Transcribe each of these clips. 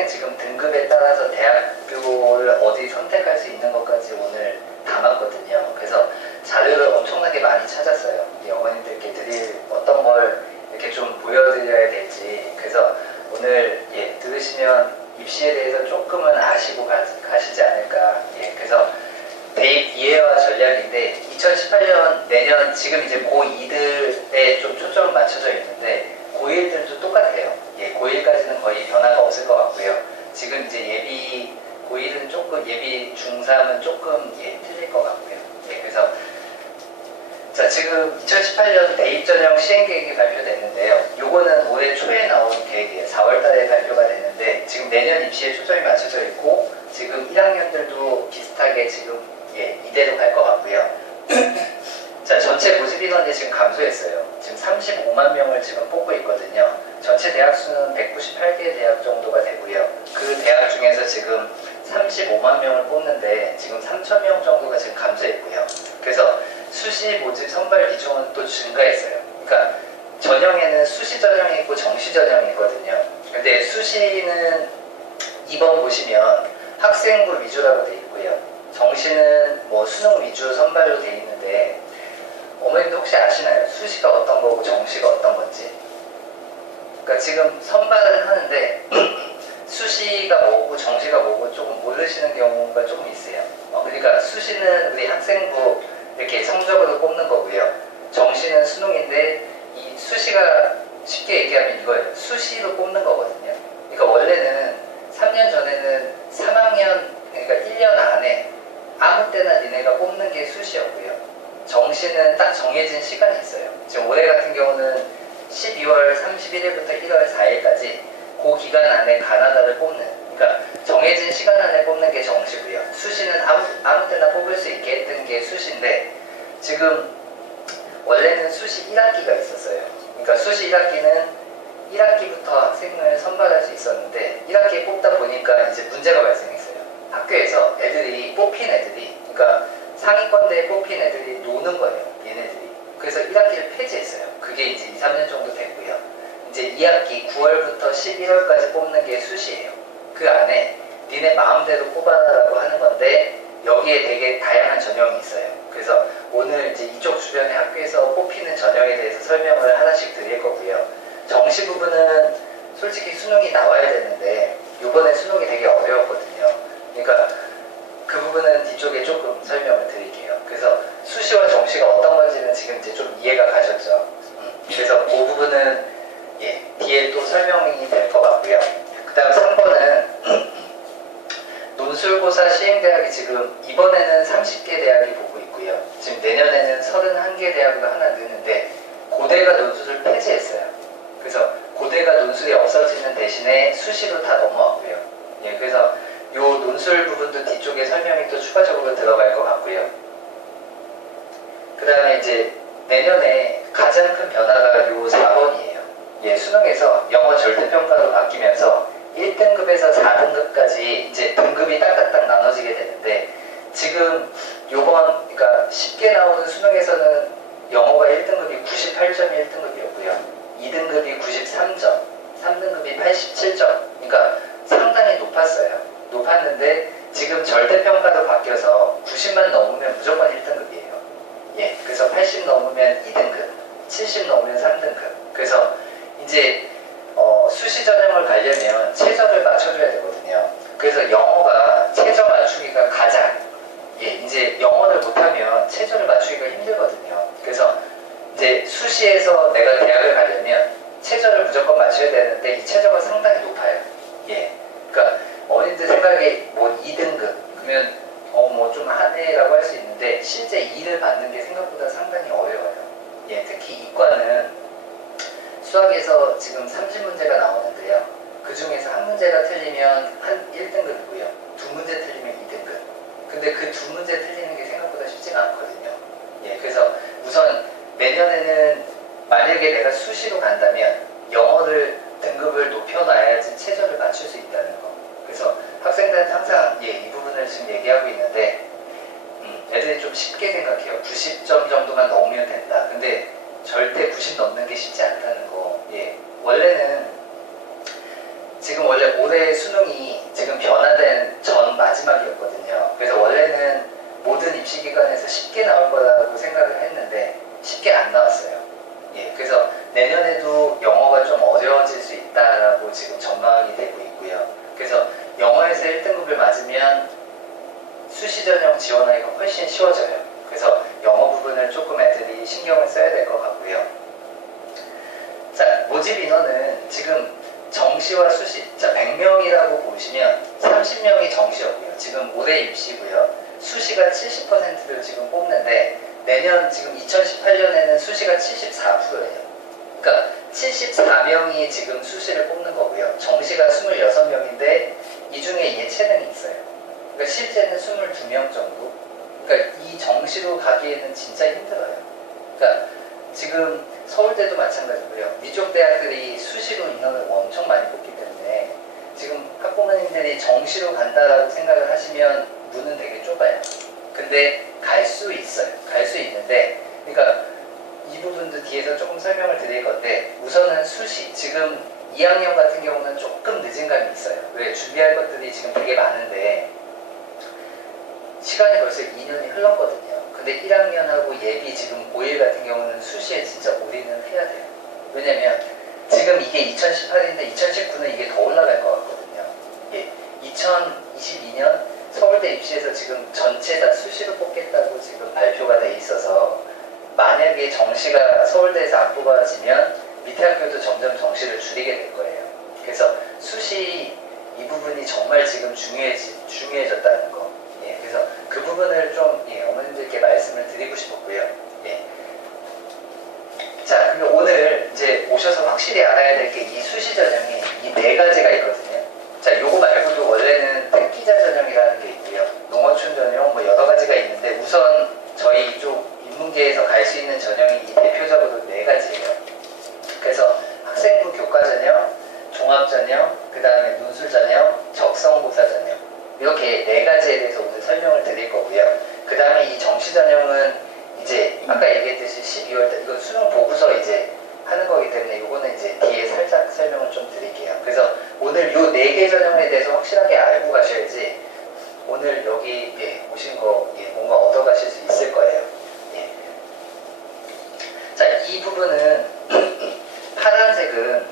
학생 지금 등급에 따라서 대학교를 어디 선택할 수 있는 것까지 오늘 담았거든요. 그래서 자료를 엄청나게 많이 찾았어요. 어머님들께 드릴 어떤 걸 이렇게 좀 보여드려야 될지. 그래서 오늘 들으시면 입시에 대해서 조금은 아시고 가시지 않을까. 그래서 대입 이해와 전략인데 2018년 내년 지금 이제 고2들에 좀 초점을 맞춰져 있는데 고1들도 똑같아요. 고1까지는 거의 변화가 없을 것 같고요. 지금 이제 예비 고1은 조금, 예비 중3은 조금 틀릴 것 같고요. 그래서 자, 지금 2018년 대입 전형 시행 계획이 발표됐는데요. 요거는 올해 초에 나온 계획이에요. 4월 달에 발표가 됐는데 지금 내년 입시에 초점이 맞춰져 있고 지금 1학년들도 비슷하게 지금 이대로 갈 것 같고요. 자, 전체 모집 인원이 지금 감소했어요. 지금 35만 명을 지금 뽑고 있거든요. 전체 대학 수는 198개 대학 정도가 되고요. 그 대학 중에서 지금 35만 명을 뽑는데 지금 3천 명 정도가 지금 감소했고요. 그래서 수시 모집 선발 비중은 또 증가했어요. 그러니까 전형에는 수시 전형이 있고 정시 전형이 있거든요. 근데 수시는 2번 보시면 학생부 위주라고 돼 있고요. 정시는 뭐 수능 위주 선발로 돼 있는데 어머님도 혹시 아시나요? 수시가 어떤 거고 정시가 어떤 건지? 그러니까 지금 선발은 하는데 수시가 뭐고 정시가 뭐고 조금 모르시는 경우가 조금 있어요. 그러니까 수시는 우리 학생부 이렇게 성적으로 뽑는 거고요. 정시는 수능인데 이 수시가 쉽게 얘기하면 이거예요. 수시로 뽑는 거거든요. 그러니까 원래는 3년 전에는 3학년, 그러니까 1년 안에 아무 때나 니네가 뽑는 게 수시였고요. 정시는 딱 정해진 시간이 있어요. 지금 올해 같은 경우는 12월 31일부터 1월 4일까지 그 기간 안에 가나다를 뽑는, 그러니까 정해진 시간 안에 뽑는 게 정시고요. 수시는 아무 때나 뽑을 수 있게 했던 게 수시인데 지금 원래는 수시 1학기가 있었어요. 그러니까 수시 1학기는 1학기부터 학생을 선발할 수 있었는데 1학기에 뽑다 보니까 이제 문제가 발생했어요. 학교에서 애들이 뽑힌 애들이, 그러니까 상위권대에 뽑힌 애들이 노는 거예요. 얘네들이. 그래서 1학기를 폐지했어요. 그게 이제 2, 3년 정도 됐고요. 이제 2학기 9월부터 11월까지 뽑는 게 수시예요. 그 안에 니네 마음대로 뽑아라라고 하는 건데 여기에 되게 다양한 전형이 있어요. 그래서 오늘 이제 이쪽 주변의 학교에서 뽑히는 전형에 대해서 설명을 하나씩 드릴 거고요. 정시 부분은 솔직히 수능이 나와야 되는데 이번에 수능이 되게 어려웠거든요. 그러니까 그 부분은 뒤쪽에 조금 설명을 드릴게요. 그래서 수시와 정시가 어떤 건지는 지금 이제 좀 이해가 가셨죠? 그래서 그 부분은 뒤에 또 설명이 될 것 같고요. 그 다음 3번은 논술고사 시행대학이 지금 이번에는 30개 대학이 보고 있고요. 지금 내년에는 31개 대학으로 하나 느는데 고대가 논술을 폐지했어요. 그래서 고대가 논술이 없어지는 대신에 수시로 다 넘어왔고요. 그래서 이 논술 부분도 뒤쪽에 설명이 또 추가적으로 들어갈 것 같고요. 그 다음에 이제 내년에 가장 큰 변화가 이 4번이에요. 수능에서 영어 절대평가로 바뀌면서 1등급에서 4등급까지 이제 등급이 딱딱딱 나눠지게 되는데 지금 요번, 그러니까 쉽게 나오는 수능에서는 영어가 1등급이 98.1등급이었고요. 2등급이 93점, 3등급이 87점. 그러니까 상당히 높았는데 지금 절대평가로 바뀌어서 90만 넘으면 무조건 1등급이에요. 그래서 80 넘으면 2등급, 70 넘으면 3등급. 그래서 이제 수시 전형을 가려면 최저를 맞춰줘야 되거든요. 그래서 영어가 최저 맞추기가 가장, 이제 영어를 못하면 최저를 맞추기가 힘들거든요. 그래서 이제 수시에서 내가 대학을 가려면 최저를 무조건 맞춰야 되는데 이 최저가 상당히 높아요. 그러니까 어린이들 생각에 뭐 2등급 그러면 뭐 좀 하네라고 할 수 있는데 실제 2를 받는 게 생각보다 상당히 어려워요. 특히 이과는 수학에서 지금 30문제가 나오는데요. 그 중에서 한 문제가 틀리면 한 1등급이고요. 두 문제 틀리면 2등급. 근데 그 두 문제 틀리는 게 생각보다 쉽지가 않거든요. 그래서 우선 내년에는 만약에 내가 수시로 간다면 영어를 등급을 높여놔야지 최저를 맞출 수 있다는 거. 그래서 학생들한테 항상 이 부분을 지금 얘기하고 있는데 애들이 좀 쉽게 생각해요. 90점 정도만 넘으면 된다. 근데 절대 90 넘는 게 쉽지 않다는 거. 원래는 지금 원래 올해 수능이 맞으면 수시 전형 지원하기가 훨씬 쉬워져요. 그래서 영어 부분을 조금 애들이 신경을 써야 될 것 같고요. 자, 모집 인원은 지금 정시와 수시, 자 100명이라고 보시면 30명이 정시였고요. 지금 올해 입시고요. 수시가 70%를 지금 뽑는데 내년 지금 2018년에는 수시가 74%예요. 그러니까 74명이 지금 수시를 뽑는 거고요. 정시가 26명인데 이 중에 예체능이 있어요. 그러니까 실제는 22명 정도. 그러니까 이 정시로 가기에는 진짜 힘들어요. 그러니까 지금 서울대도 마찬가지고요. 위쪽 대학들이 수시로 인원을 엄청 많이 뽑기 때문에 지금 학부모님들이 정시로 간다라고 생각을 하시면 문은 되게 좁아요. 근데 갈 수 있어요. 갈 수 있는데 그러니까 이 부분도 뒤에서 조금 설명을 드릴 건데 우선은 수시, 지금 2학년 같은 경우는 조금 늦은 감이 있어요. 왜? 준비할 것들이 지금 되게 많은데 시간이 벌써 2년이 흘렀거든요. 근데 1학년하고 예비 지금 고1 같은 경우는 수시에 진짜 올인을 해야 돼요. 왜냐면 지금 이게 2018인데 2019는 이게 더 올라갈 것 같거든요. 예, 2022년 서울대 입시에서 지금 전체 다 수시로 뽑겠다고 지금 발표가 돼 있어서 만약에 정시가 서울대에서 안 뽑아지면 밑에 학교도 점점 정시를 줄이게 될 거예요. 그래서 수시 이 부분이 정말 지금 중요해졌다는 거. 예, 그래서 그 부분을 좀 어머님들께 말씀을 드리고 싶었고요. 예. 자, 그럼 오늘 이제 오셔서 확실히 알아야 될 게 이 수시 전형이 이 네 가지가 있거든요. 자, 요거 말고도 원래는 택기자 전형이라는 게 있고요. 농어촌 전형 뭐 여러 가지가 있는데 우선 저희 이쪽 인문계에서 갈 수 있는 전형이 이 대표적으로 네 가지예요. 그래서 학생부 교과 전형, 종합 전형, 그 다음에 논술 전형, 적성고사 전형 이렇게 네 가지에 대해서 오늘 설명을 드릴 거고요. 그 다음에 이 정시 전형은 이제 아까 얘기했듯이 12월달 이건 수능 보고서 이제 하는 거기 때문에 이거는 이제 뒤에 살짝 설명을 좀 드릴게요. 그래서 오늘 요 네 개 전형에 대해서 확실하게 알고 가셔야지 오늘 여기 오신 거 뭔가 얻어 가실 수 있을 거예요. 예. 자, 이 부분은 파란색은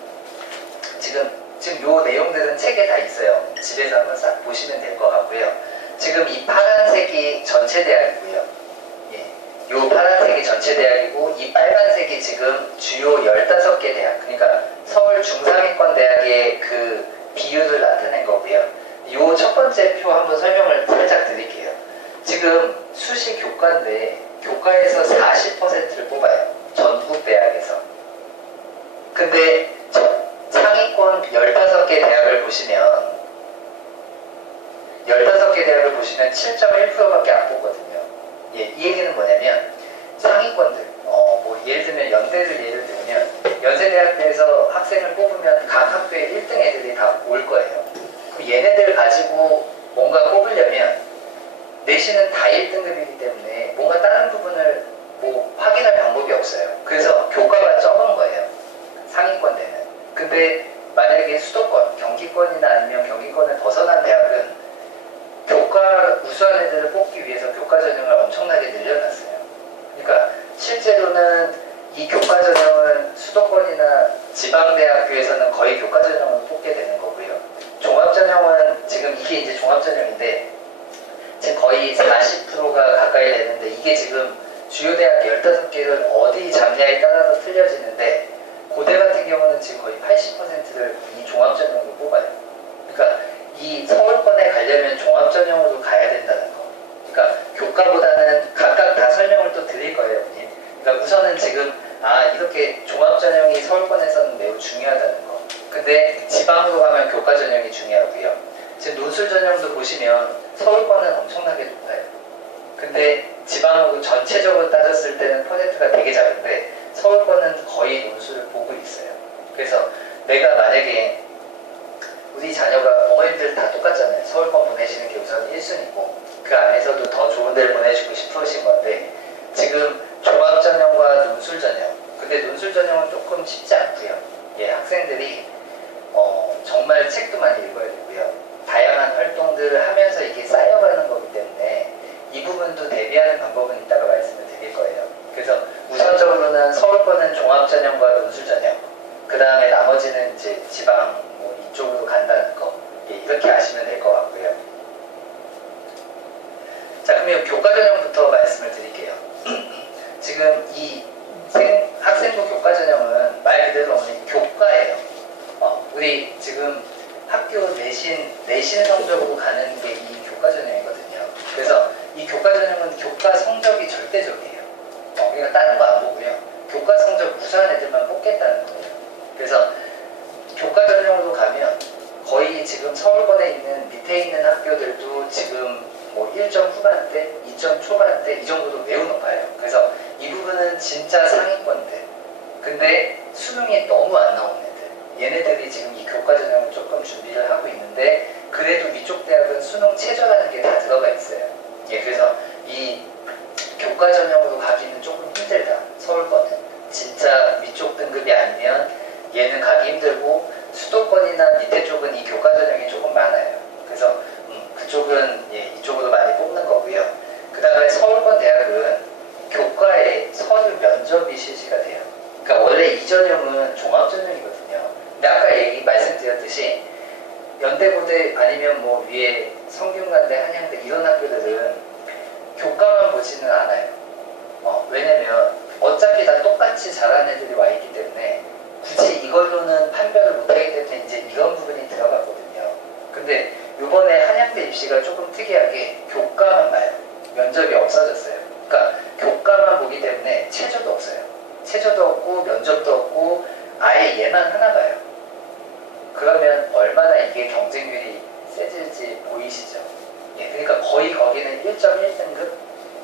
지금 요 내용들은 책에 다 있어요. 집에서 한번 싹 보시면 될 것 같고요. 지금 이 파란색이 전체 대학이고요. 예, 요 파란색이 전체 대학이고 이 빨간색이 지금 주요 15개 대학, 그러니까 서울 중상위권 대학의 그 비율을 나타낸 거고요. 요 첫 번째 표 한번 설명을 살짝 드릴게요. 지금 수시 교과인데 교과에서 40%를 뽑아요. 전국 대학에서. 근데 상위권 15개 대학을 보시면 15개 대학을 보시면 7.1%밖에 안 뽑거든요. 예, 이 얘기는 뭐냐면 상위권들, 뭐 예를 들면 연대를 예를 들면 연세대학교에서 학생을 뽑으면 각 학교에 1등 애들이 다 올 거예요. 그럼 얘네들 가지고 뭔가 뽑으려면 내신은 다 1등급이기 때문에 뭔가 다른 부분을 뭐 확인할 방법이 없어요. 그래서 교과가 적은 거예요. 상위권 대는. 근데 만약에 수도권, 경기권이나 아니면 경기권을 벗어난 대학은 교과 우수한 애들을 뽑기 위해서 교과 전형을 엄청나게 늘려놨어요. 그러니까 실제로는 이 교과 전형은 수도권이나 지방대학교에서는 거의 교과 전형을 뽑게 되는 거고요. 종합 전형은 지금 이게 이제 종합 전형인데 지금 거의 40%가 가까이 되는데 이게 지금 주요 대학 15개를 어디 잡냐에 따라서 틀려지는데 고대 같은 경우는 지금 거의 80%를 이 종합 전형으로 뽑아요. 그러니까 이 서울권에 가려면 종합 전형으로 가야 된다는 거. 그러니까 교과보다는 각각 다 설명을 또 드릴 거예요, 어머님. 그러니까 우선은 지금 이렇게 종합 전형이 서울권에서는 매우 중요하다는 거. 근데 지방으로 가면 교과 전형이 중요하고요. 지금 논술 전형도 보시면 서울권은 엄청나게 높아요. 근데 지방으로 전체적으로 따졌을 때는 퍼센트가 되게 작은데 서울권은 거의 논술을 보고 있어요. 그래서 내가 만약에 우리 자녀가 어머님들 다 똑같잖아요. 서울권 보내시는 게 우선 1순위고 그 안에서도 더 좋은 데를 보내주고 싶으신 건데 지금 종합 전형과 논술 전형, 근데 논술 전형은 조금 쉽지 않고요. 예, 학생들이 정말 책도 많이 읽어야 되고요. 다양한 활동들을 하면서 이게 쌓여가는 거기 때문에 이 부분도 대비하는 방법은 이따가 말씀을 드릴 거예요. 그래서 우선적으로는 서울권은 종합 전형과 논술 전형, 그 다음에 나머지는 이제 지방 뭐 이쪽으로 간다는 거, 예, 이렇게 아시면 될 것 같고요. 자, 그러면 교과 전형부터 말씀을 드릴게요. 지금 이 학생부 교과 전형은 말 그대로 교과예요. 우리 지금 학교 내신 성적으로 가는 게 이 교과 전형이거든요. 그래서 이 교과 전형은 교과 성적이 절대적이에요. 그러니까 다른 거 안 보고요. 교과 성적 우수한 애들만 뽑겠다는 거예요. 그래서 교과 전형으로 가면 거의 지금 서울권에 있는 밑에 있는 학교들도 지금 뭐 1점 후반대, 2점 초반대 이 정도도 매우 높아요. 그래서 이 부분은 진짜 상위권들. 근데 수능이 너무 안 나오는 애들. 얘네들이 지금 이 교과 전형을 조금 준비를 하고 있는데 그래도 위쪽 대학은 수능 최저라는 게 다 들어가 있어요. 예, 그래서 이 교과 전형으로 가기는 조금 힘들다. 서울권은. 진짜 위쪽 등급이 아니면 얘는 가기 힘들고 수도권이나 밑에 쪽은 이 교과 전형이 조금 많아요. 그래서 그쪽은 이쪽으로 많이 뽑는 거고요. 그 다음에 서울권 대학은 교과에 서류 면접이 실시가 돼요. 그러니까 원래 이 전형은 종합전형이거든요. 근데 아까 말씀드렸듯이 연대고대 아니면 뭐 위에 성균관대, 한양대 이런 학교들은 교과만 보지는 않아요. 왜냐면 어차피 다 똑같이 잘하는 애들이 와 있기 때문에 굳이 이걸로는 판별을 못하기 때문에 이제 이런 부분이 들어갔거든요. 근데 이번에 한양대 입시가 조금 특이하게 교과만 봐요. 면접이 없어졌어요. 그러니까 교과만 보기 때문에 최저도 없어요. 최저도 없고 면접도 없고 아예 얘만 하나 봐요. 그러면 얼마나 이게 경쟁률이 세질지 보이시죠? 예, 그러니까 거의 거기는 1.1등급?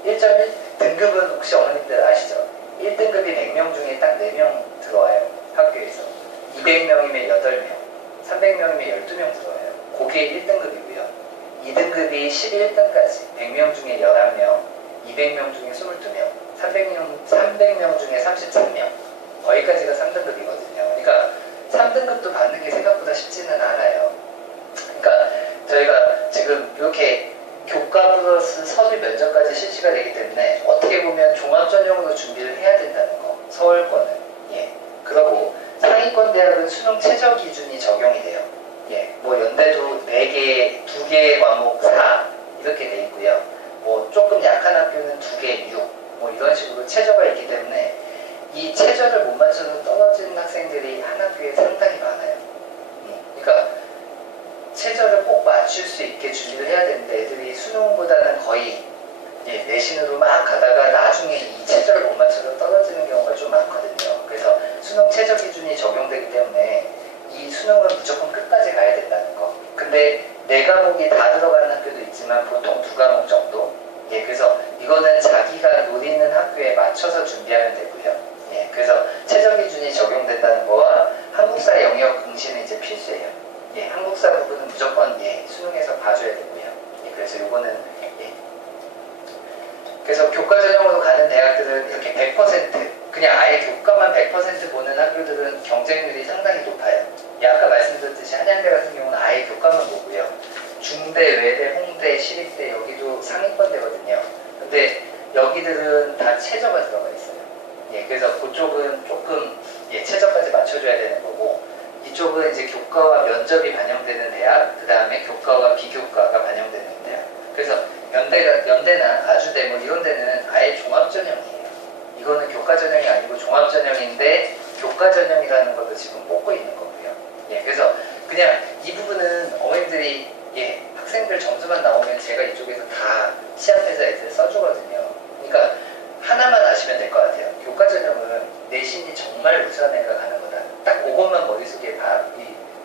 1.1 등급은 혹시 어머님들 아시죠? 1등급이 100명 중에 딱 4명 들어와요. 학교에서. 200명이면 8명, 300명이면 12명 들어와요. 그게 1등급이고요. 2등급이 11등까지 100명 중에 11명, 200명 중에 22명, 300명 중에 33명. 거기까지가 3등급이거든요. 그러니까 3등급도 받는 게 생각보다 쉽지는 않아요. 그러니까 저희가 지금 이렇게 교과 플러스 서류 면접까지 실시가 되기 때문에 어떻게 보면 종합전형으로 준비를 해야 된다는 거. 서울권은. 예. 그러고 상위권 대학은 수능 최저 기준이 적용이 돼요. 예. 뭐 연대도 4개, 2개 과목 4 이렇게 돼 있고요. 뭐 조금 약한 학교는 2개 6 뭐 이런 식으로 최저가 있기 때문에 이 최저를 못 맞춰서 떨어지는 학생들이 한 학교에 상당히 많아요. 그러니까 최저를 꼭 맞출 수 있게 준비를 해야 되는데 애들이 수능보다는 거의 내신으로 막 가다가 나중에 이 최저를 못 맞춰서 떨어지는 경우가 좀 많거든요. 그래서 수능 최저 기준이 적용되기 때문에 이 수능은 무조건 끝까지 가야 된다는 거. 근데 4과목이 다 들어가는 학교도 있지만 보통 2과목 정도. 예, 그래서 이거는 자기가 노리는 학교에 맞춰서 준비하면 되고요. 예, 그래서 최저 기준이 적용된다는 거와 한국사 영역 응시는 이제 필수예요. 예, 한국사 부분은 무조건 수능에서 봐줘야 되고요. 예, 그래서 요거는 그래서 교과 전형으로 가는 대학들은 이렇게 100% 그냥 아예 교과만 100% 보는 학교들은 경쟁률이 상당히 높아요. 예, 아까 말씀드렸듯이 한양대 같은 경우는 아예 교과만 보고요. 중대, 외대, 홍대, 시립대 여기도 상위권대거든요. 근데 여기들은 다 최저가 들어가 있어요. 예, 그래서 그쪽은 조금 최저까지 맞춰줘야 되는 거고 이쪽은 이제 교과와 면접이 반영되는 대학, 그 다음에 교과와 비교과가 반영되는 대학. 그래서 연대나 아주대 뭐 이런 데는 아예 종합전형이에요. 이거는 교과전형이 아니고 종합전형인데 교과전형이라는 것도 지금 뽑고 있는 거고요. 예, 그래서 그냥 이 부분은 어머님들이 학생들 점수만 나오면 제가 이쪽에서 다 시합해서 애들 써주거든요. 그러니까 하나만 아시면 될 것 같아요. 교과전형은 내신이 정말 우수한 애가 가는 거다. 딱 그것만 머릿속에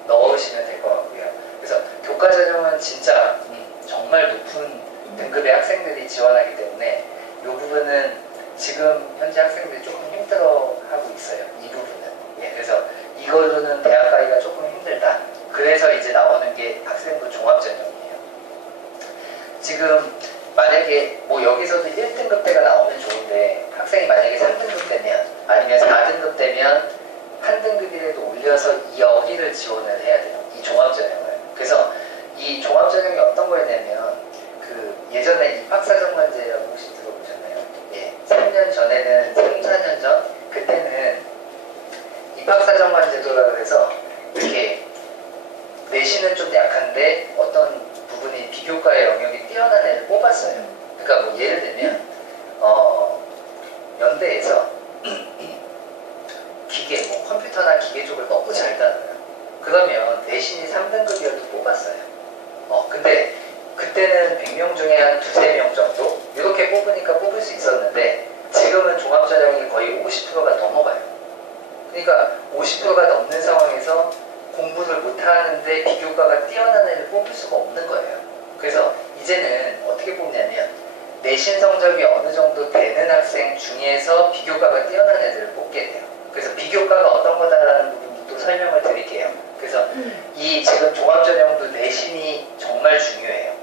넣으시면 될 것 같고요. 그래서 교과전형은 진짜 정말 높은 등급의 학생들이 지원하기 때문에 이 부분은 지금 현재 학생들이 조금 힘들어하고 있어요. 이 부분은. 예, 그래서 이걸로는 대학 가기가 조금 힘들다. 그래서 이제 나오는 게 학생부 종합전형이에요. 지금 만약에 뭐 여기서도 1등급 대가 나오면 좋은데 학생이 만약에 3등급 되면 아니면 4등급 되면 한 등급이라도 올려서 여기를 지원을 해야 돼요. 이 종합전형을. 그래서 이 종합전형이 어떤 거였냐면 예전에 입학사정관제라고 혹시 들어보셨나요? 예, 3년 전에는 3, 4년 전 그때는 입학사정관제도라고 해서 이렇게 내신은 좀 약한데 어떤 부분이 비교과의 영역이 뛰어난 애를 뽑았어요. 그러니까 예를 들면 연대에서 기계, 뭐 컴퓨터나 기계 쪽을 너무 잘 다뤄요. 그러면 내신이 3등급이어도 뽑았어요. 근데 그때는 100명 중에 한 두세 명 정도 이렇게 뽑으니까 뽑을 수 있었는데 지금은 종합전형이 거의 50%가 넘어가요. 그러니까 50%가 넘는 상황에서 공부를 못하는데 비교과가 뛰어난 애를 뽑을 수가 없는 거예요. 그래서 이제는 어떻게 뽑냐면 내신 성적이 어느 정도 되는 학생 중에서 비교과가 뛰어난 애들을 뽑게 돼요. 그래서 비교과가 어떤 거다라는 부분도 또 설명을 드릴게요. 그래서 이 지금 종합전형도 내신이 정말 중요해요.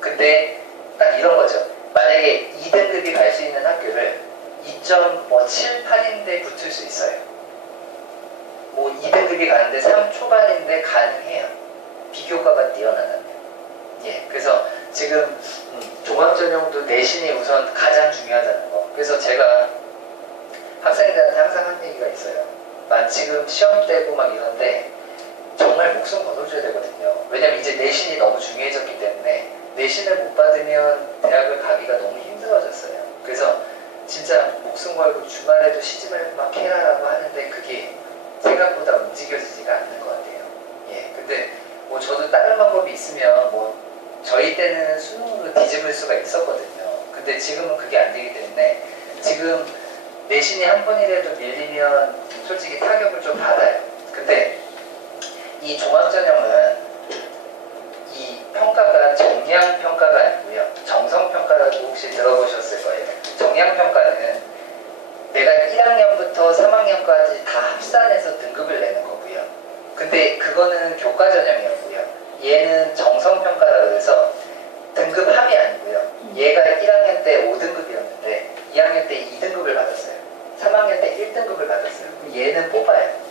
근데 딱 이런 거죠. 만약에 2등급이 갈 수 있는 학교를 2.78인데 붙을 수 있어요. 뭐 2등급이 가는데 3 초반인데 가능해요. 비교과가 뛰어나다면. 예, 그래서 지금 종합전형도 내신이 우선 가장 중요하다는 거. 그래서 제가 학생들한테 항상 하는 얘기가 있어요. 지금 시험 때고 막 이런데 정말 목숨 걸어줘야 되거든요. 왜냐면 이제 내신이 너무 중요해졌기 때문에 내신을 못 받으면 대학을 가기가 너무 힘들어졌어요. 그래서 진짜 목숨 걸고 주말에도 쉬지 말고 막 해라라고 하는데 그게 생각보다 움직여지지가 않는 것 같아요. 예, 근데 뭐 저도 다른 방법이 있으면 뭐 저희 때는 수능으로 뒤집을 수가 있었거든요. 근데 지금은 그게 안 되기 때문에 지금 내신이 한 번이라도 밀리면 솔직히 타격을 좀 받아요. 근데 이 종합전형은 이 평가가 정량평가가 아니고요. 정성평가라고 혹시 들어보셨을 거예요. 정량평가는 내가 1학년부터 3학년까지 다 합산해서 등급을 내는 거고요. 근데 그거는 교과전형이었고요. 얘는 정성평가라고 해서 등급합이 아니고요. 얘가 1학년 때 5등급이었는데 2학년 때 2등급을 받았어요. 3학년 때 1등급을 받았어요. 얘는 뽑아요.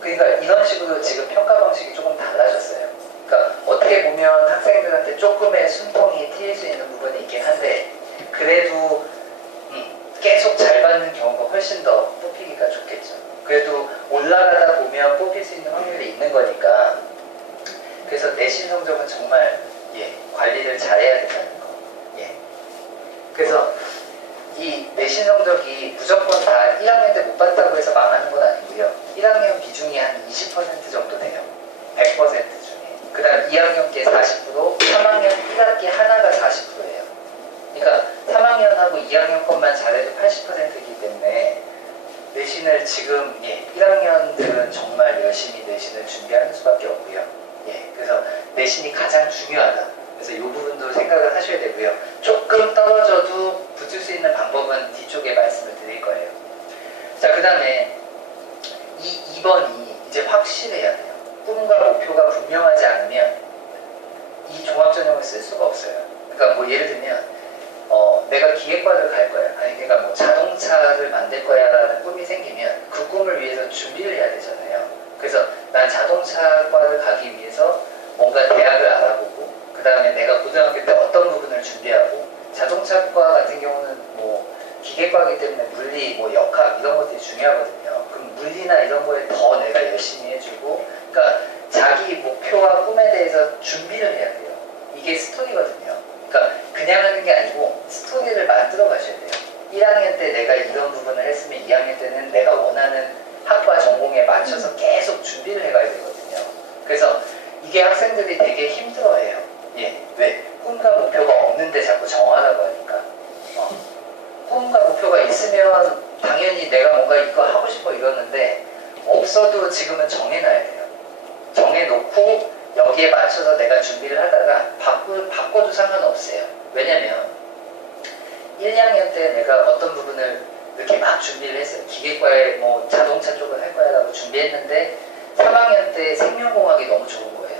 그러니까 이런 식으로 지금 평가 방식이 조금 달라졌어요. 그러니까 어떻게 보면 학생들한테 조금의 숨통이 트일 수 있는 부분이 있긴 한데 그래도 계속 잘 받는 경우가 훨씬 더 뽑히기가 좋겠죠. 그래도 올라가다 보면 뽑힐 수 있는 확률이 있는 거니까 그래서 내신 성적은 정말 관리를 잘해야 된다는 거. 그래서 이 내신 성적이 무조건 다 1학년 때 못 봤다고 해서 망하는 건 아니고요. 1학년 비중이 한 20% 정도 돼요. 100% 중에. 그 다음 2학년께 40%, 3학년 1학기 하나가 40%예요. 그러니까 3학년하고 2학년 것만 잘해도 80%이기 때문에 내신을 지금 1학년들은 정말 열심히 내신을 준비하는 수밖에 없고요. 그래서 내신이 가장 중요하다. 그래서 이 부분도 생각을 하셔야 되고요. 조금 떨어져도 붙을 수 있는 방법은 뒤쪽에 말씀을 드릴 거예요. 자, 그 다음에 이 2번이 이제 확실해야 돼요. 꿈과 목표가 분명하지 않으면 이 종합전형을 쓸 수가 없어요. 그러니까 뭐 예를 들면 내가 기계과를 갈 거야. 아니 그러니까 뭐 자동차를 만들 거야 라는 꿈이 생기면 그 꿈을 위해서 준비를 해야 되잖아요. 그래서 난 자동차과를 가기 위해서 뭔가 대학을 알아보고 그 다음에 내가 고등학교 때 어떤 부분을 준비하고 자동차과 같은 경우는 뭐 기계과이기 때문에 물리, 뭐 역학 이런 것들이 중요하거든요. 그럼 물리나 이런 거에 더 내가 열심히 해주고 그러니까 자기 목표와 꿈에 대해서 준비를 해야 돼요. 이게 스토리거든요. 그러니까 그냥 하는 게 아니고 스토리를 만들어 가셔야 돼요. 1학년 때 내가 이런 부분을 했으면 2학년 때는 내가 원하는 학과 전공에 맞춰서 계속 준비를 해가야 되거든요. 그래서 이게 학생들이 되게 힘들어해요. 왜? 꿈과 목표가 없는데 자꾸 정하라고 하니까. 꿈과 목표가 있으면 당연히 내가 뭔가 이거 하고 싶어 이러는데 없어도 지금은 정해놔야 돼요. 정해놓고 여기에 맞춰서 내가 준비를 하다가 바꿔도 상관없어요. 왜냐면 1, 2학년 때 내가 어떤 부분을 이렇게 막 준비를 했어요. 기계과에 뭐 자동차 쪽을 할 거야 라고 준비했는데 3학년 때 생명공학이 너무 좋은 거예요.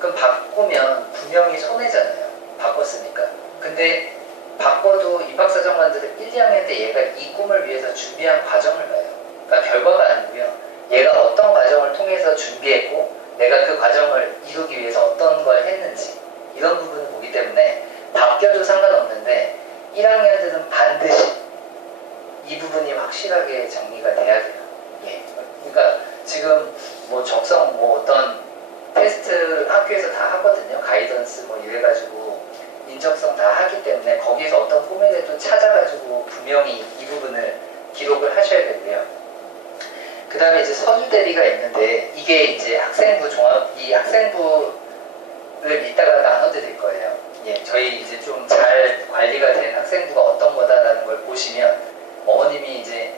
그럼 바꾸면 분명히 손해잖아요. 바꿨으니까. 근데 바꿔도 입학사정관들은 1, 2학년 때 얘가 이 꿈을 위해서 준비한 과정을 봐요. 그러니까 결과가 아니고요. 얘가 어떤 과정을 통해서 준비했고 내가 그 과정을 이루기 위해서 어떤 걸 했는지 이런 부분을 보기 때문에 바뀌어도 상관없는데 1학년들은 반드시 이 부분이 확실하게 정리가 돼야 돼요. 그러니까 지금 뭐 적성 뭐 어떤 테스트 학교에서 다 하거든요. 가이던스 뭐 이래가지고 인적성 다 하기 때문에 거기 포맷에 찾아가지고 분명히 이 부분을 기록을 하셔야 되고요. 그 다음에 이제 서류 대비가 있는데 이게 이제 학생부 종합, 이 학생부를 이따가 나눠드릴 거예요. 예, 저희 이제 좀 잘 관리가 된 학생부가 어떤 거다라는 걸 보시면 어머님이 이제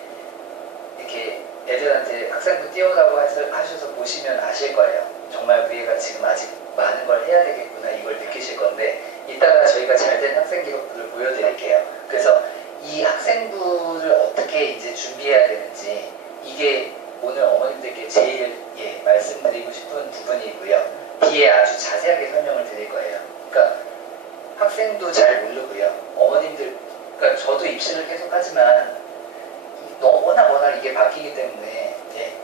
이렇게 애들한테 학생부 띄우라고 하셔서 보시면 아실 거예요. 정말 우리 애가 지금 아직 많은 걸 해야 되겠구나 이걸 느끼실 건데 이따가 저희가 잘 된 학생 기록부를 보여드릴게요. 그래서 이 학생부를 어떻게 이제 준비해야 되는지 이게 오늘 어머님들께 제일 말씀드리고 싶은 부분이고요. 뒤에 아주 자세하게 설명을 드릴 거예요. 그러니까 학생도 잘 모르고요. 어머님들, 그러니까 저도 입시를 계속 하지만 워낙 이게 바뀌기 때문에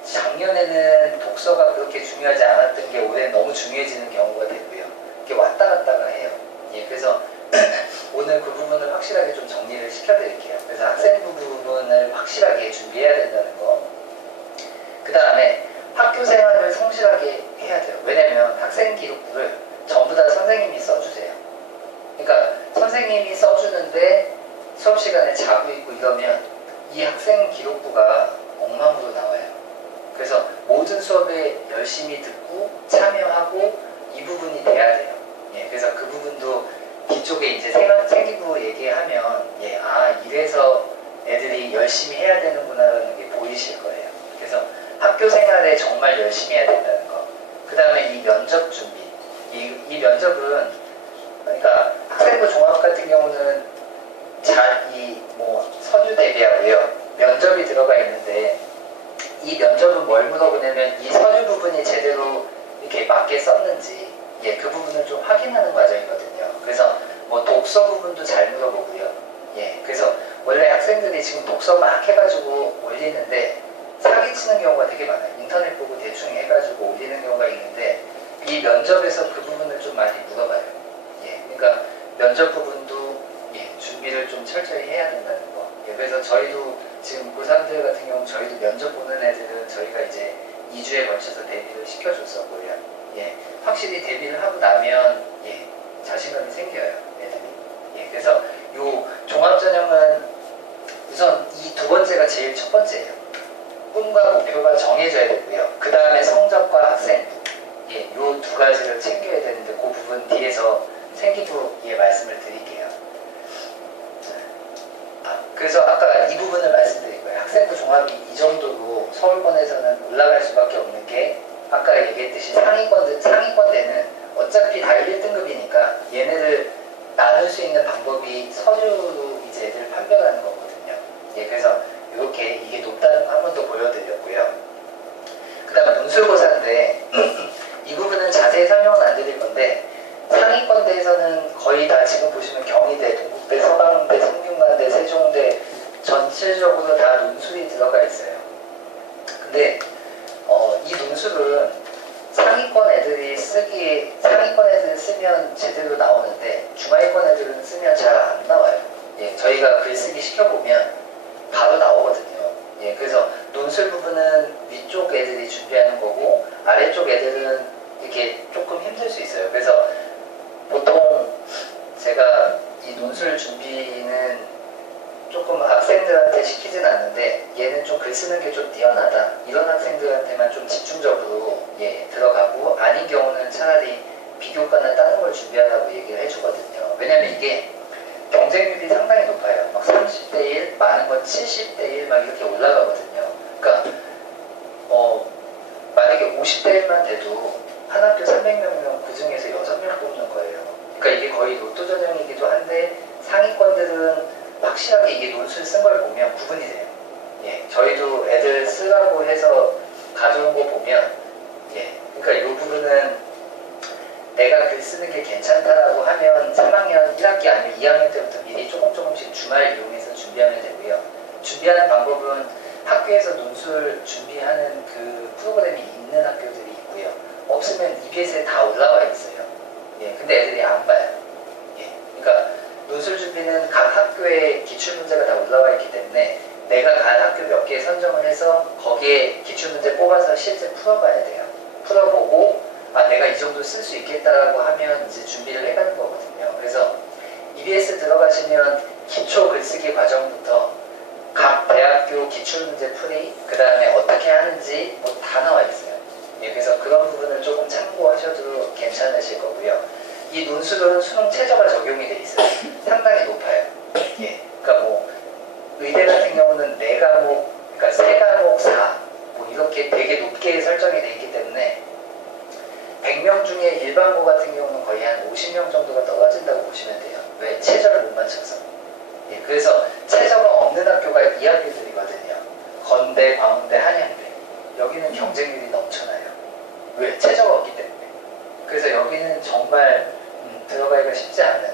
작년에는 독서가 그렇게 중요하지 않았던 게 올해 너무 중요해지는 경우가 되고요. 이게 왔다 갔다가 해요. 그래서 오늘 그 부분을 확실하게 좀 정리를 시켜드릴게요. 그래서 학생부 부분을 확실하게 준비해야 된다는 거. 그 다음에 학교 생활을 성실하게 해야 돼요. 왜냐면 학생 기록부를 전부 다 선생님이 써주세요. 그러니까 선생님이 써주는데 수업 시간에 자고 있고 이러면 이 학생 기록부가 엉망으로 나와요. 그래서 모든 수업에 열심히 듣고 참여하고 이 부분이 돼야 돼요. 그래서 그 부분도 뒤쪽에 이제 생기부 얘기하면 이래서 애들이 열심히 해야 되는구나라는 게 보이실 거예요. 그래서 학교 생활에 정말 열심히 해야 된다는 거. 그 다음에 이 면접 준비. 이 면접은 그러니까 학생부 종합 같은 경우는 서류 대비하고요. 면접이 들어가 있는데 이 면접은 뭘 물어보냐면 이 서류 부분이 제대로 이렇게 맞게 썼는지 그 부분을 좀 확인하는 과정이거든요. 그래서 독서 부분도 잘 물어보고요. 그래서 원래 학생들이 지금 독서 막 해가지고 올리는데 사기치는 경우가 되게 많아요. 인터넷 보고 대충 해가지고 올리는 경우가 있는데 이 면접에서 그 부분을 좀 많이 물어봐요. 그러니까 면접 부분도 준비를 좀 철저히 해야 된다는 거. 그래서 저희도 지금 고3들 같은 경우 저희도 면접 보는 애들은 저희가 이제 2주에 걸쳐서 대비를 시켜줬었고요. 확실히 대비를 하고 나면 자신감이 생겨요, 애들이. 그래서 요 종합전형은 우선 이 두 번째가 제일 첫 번째예요. 꿈과 목표가 정해져야 되고요. 그 다음에 성적과 학생부. 요 두 가지를 챙겨야 되는데 그 부분 뒤에서 생기부 말씀을 드릴게요. 그래서 아까 이 부분을 말씀드린 거예요. 학생부 종합이 이 정도로 서울권에서는 올라갈 수밖에 없는 게 아까 얘기했듯이 상위권대는 어차피 다 1등급이니까 얘네를 나눌 수 있는 방법이 서류로 이제 애들을 판별하는 거거든요. 그래서 이렇게 이게 높다는 거 한 번 더 보여드렸고요. 그 다음 논술고사인데 이 부분은 자세히 설명은 안 드릴 건데 상위권대에서는 거의 다 지금 보시면 경희대, 동국대, 서강대, 성균관대, 세종대 전체적으로 다 논술이 들어가 있어요. 근데 이 논술은 상위권 애들이 쓰면 제대로 나오는데 중하위권 애들은 쓰면 잘 안 나와요. 저희가 글쓰기 시켜보면 바로 나오거든요. 그래서 논술 부분은 위쪽 애들이 준비하는 거고 아래쪽 애들은 이렇게 조금 힘들 수 있어요. 그래서 보통 제가 이 논술 준비는 조금 학생들한테 시키진 않는데 얘는 좀 글 쓰는 게 좀 뛰어나다 이런 학생들한테만 좀 집중적으로 들어가고 아닌 경우는 차라리 비교과나 다른 걸 준비하라고 얘기를 해주거든요. 왜냐면 이게 경쟁률이 상당히 높아요. 막 30대 1, 많은 건 70대 1 막 이렇게 올라가거든요. 그러니까 만약에 50대 1만 돼도 한 학교 300명이면 그 중에서 6명 뽑는 거예요. 그러니까 이게 거의 로또 전형이기도 한데 상위권들은 확실하게 이게 논술 쓴 걸 보면 구분이 돼요. 저희도 애들 쓰라고 해서 가져온 거 보면 그러니까 이 부분은 내가 글 쓰는 게 괜찮다라고 하면 3학년 1학기 아니면 2학년 때부터 미리 조금씩 주말 이용해서 준비하면 되고요. 준비하는 방법은 학교에서 논술 준비하는 그 프로그램이 있는 학교들이 있고요. 없으면 EBS에 다 올라와 있어요. 근데 애들이 안 봐요. 그러니까 논술 준비는 각 학교에 기출문제가 다 올라와 있기 때문에 내가 간 학교 몇 개 선정을 해서 거기에 기출문제 뽑아서 실제 풀어봐야 돼요. 풀어보고 내가 이 정도 쓸 수 있겠다라고 하면 이제 준비를 해가는 거거든요. 그래서 EBS 들어가시면 기초 논술은 수능 최저가 적용이 돼 있어요. 상당히 높아요. 예. 그러니까 뭐 의대 같은 경우는 4과목, 그러니까 3과목 4, 뭐 이렇게 되게 높게 설정이 돼 있기 때문에 100명 중에 일반고 같은 경우는 거의 한 50명 정도가 떨어진다고 보시면 돼요. 왜? 최저를 못 맞춰서. 예, 그래서 최저가 없는 학교가 이 학교들이거든요. 건대, 광운대, 한양대. 여기는 경쟁률이 넘쳐나요. 왜? 최저가 없기 때문에. 그래서 여기는 정말 들어가기가 쉽지 않은,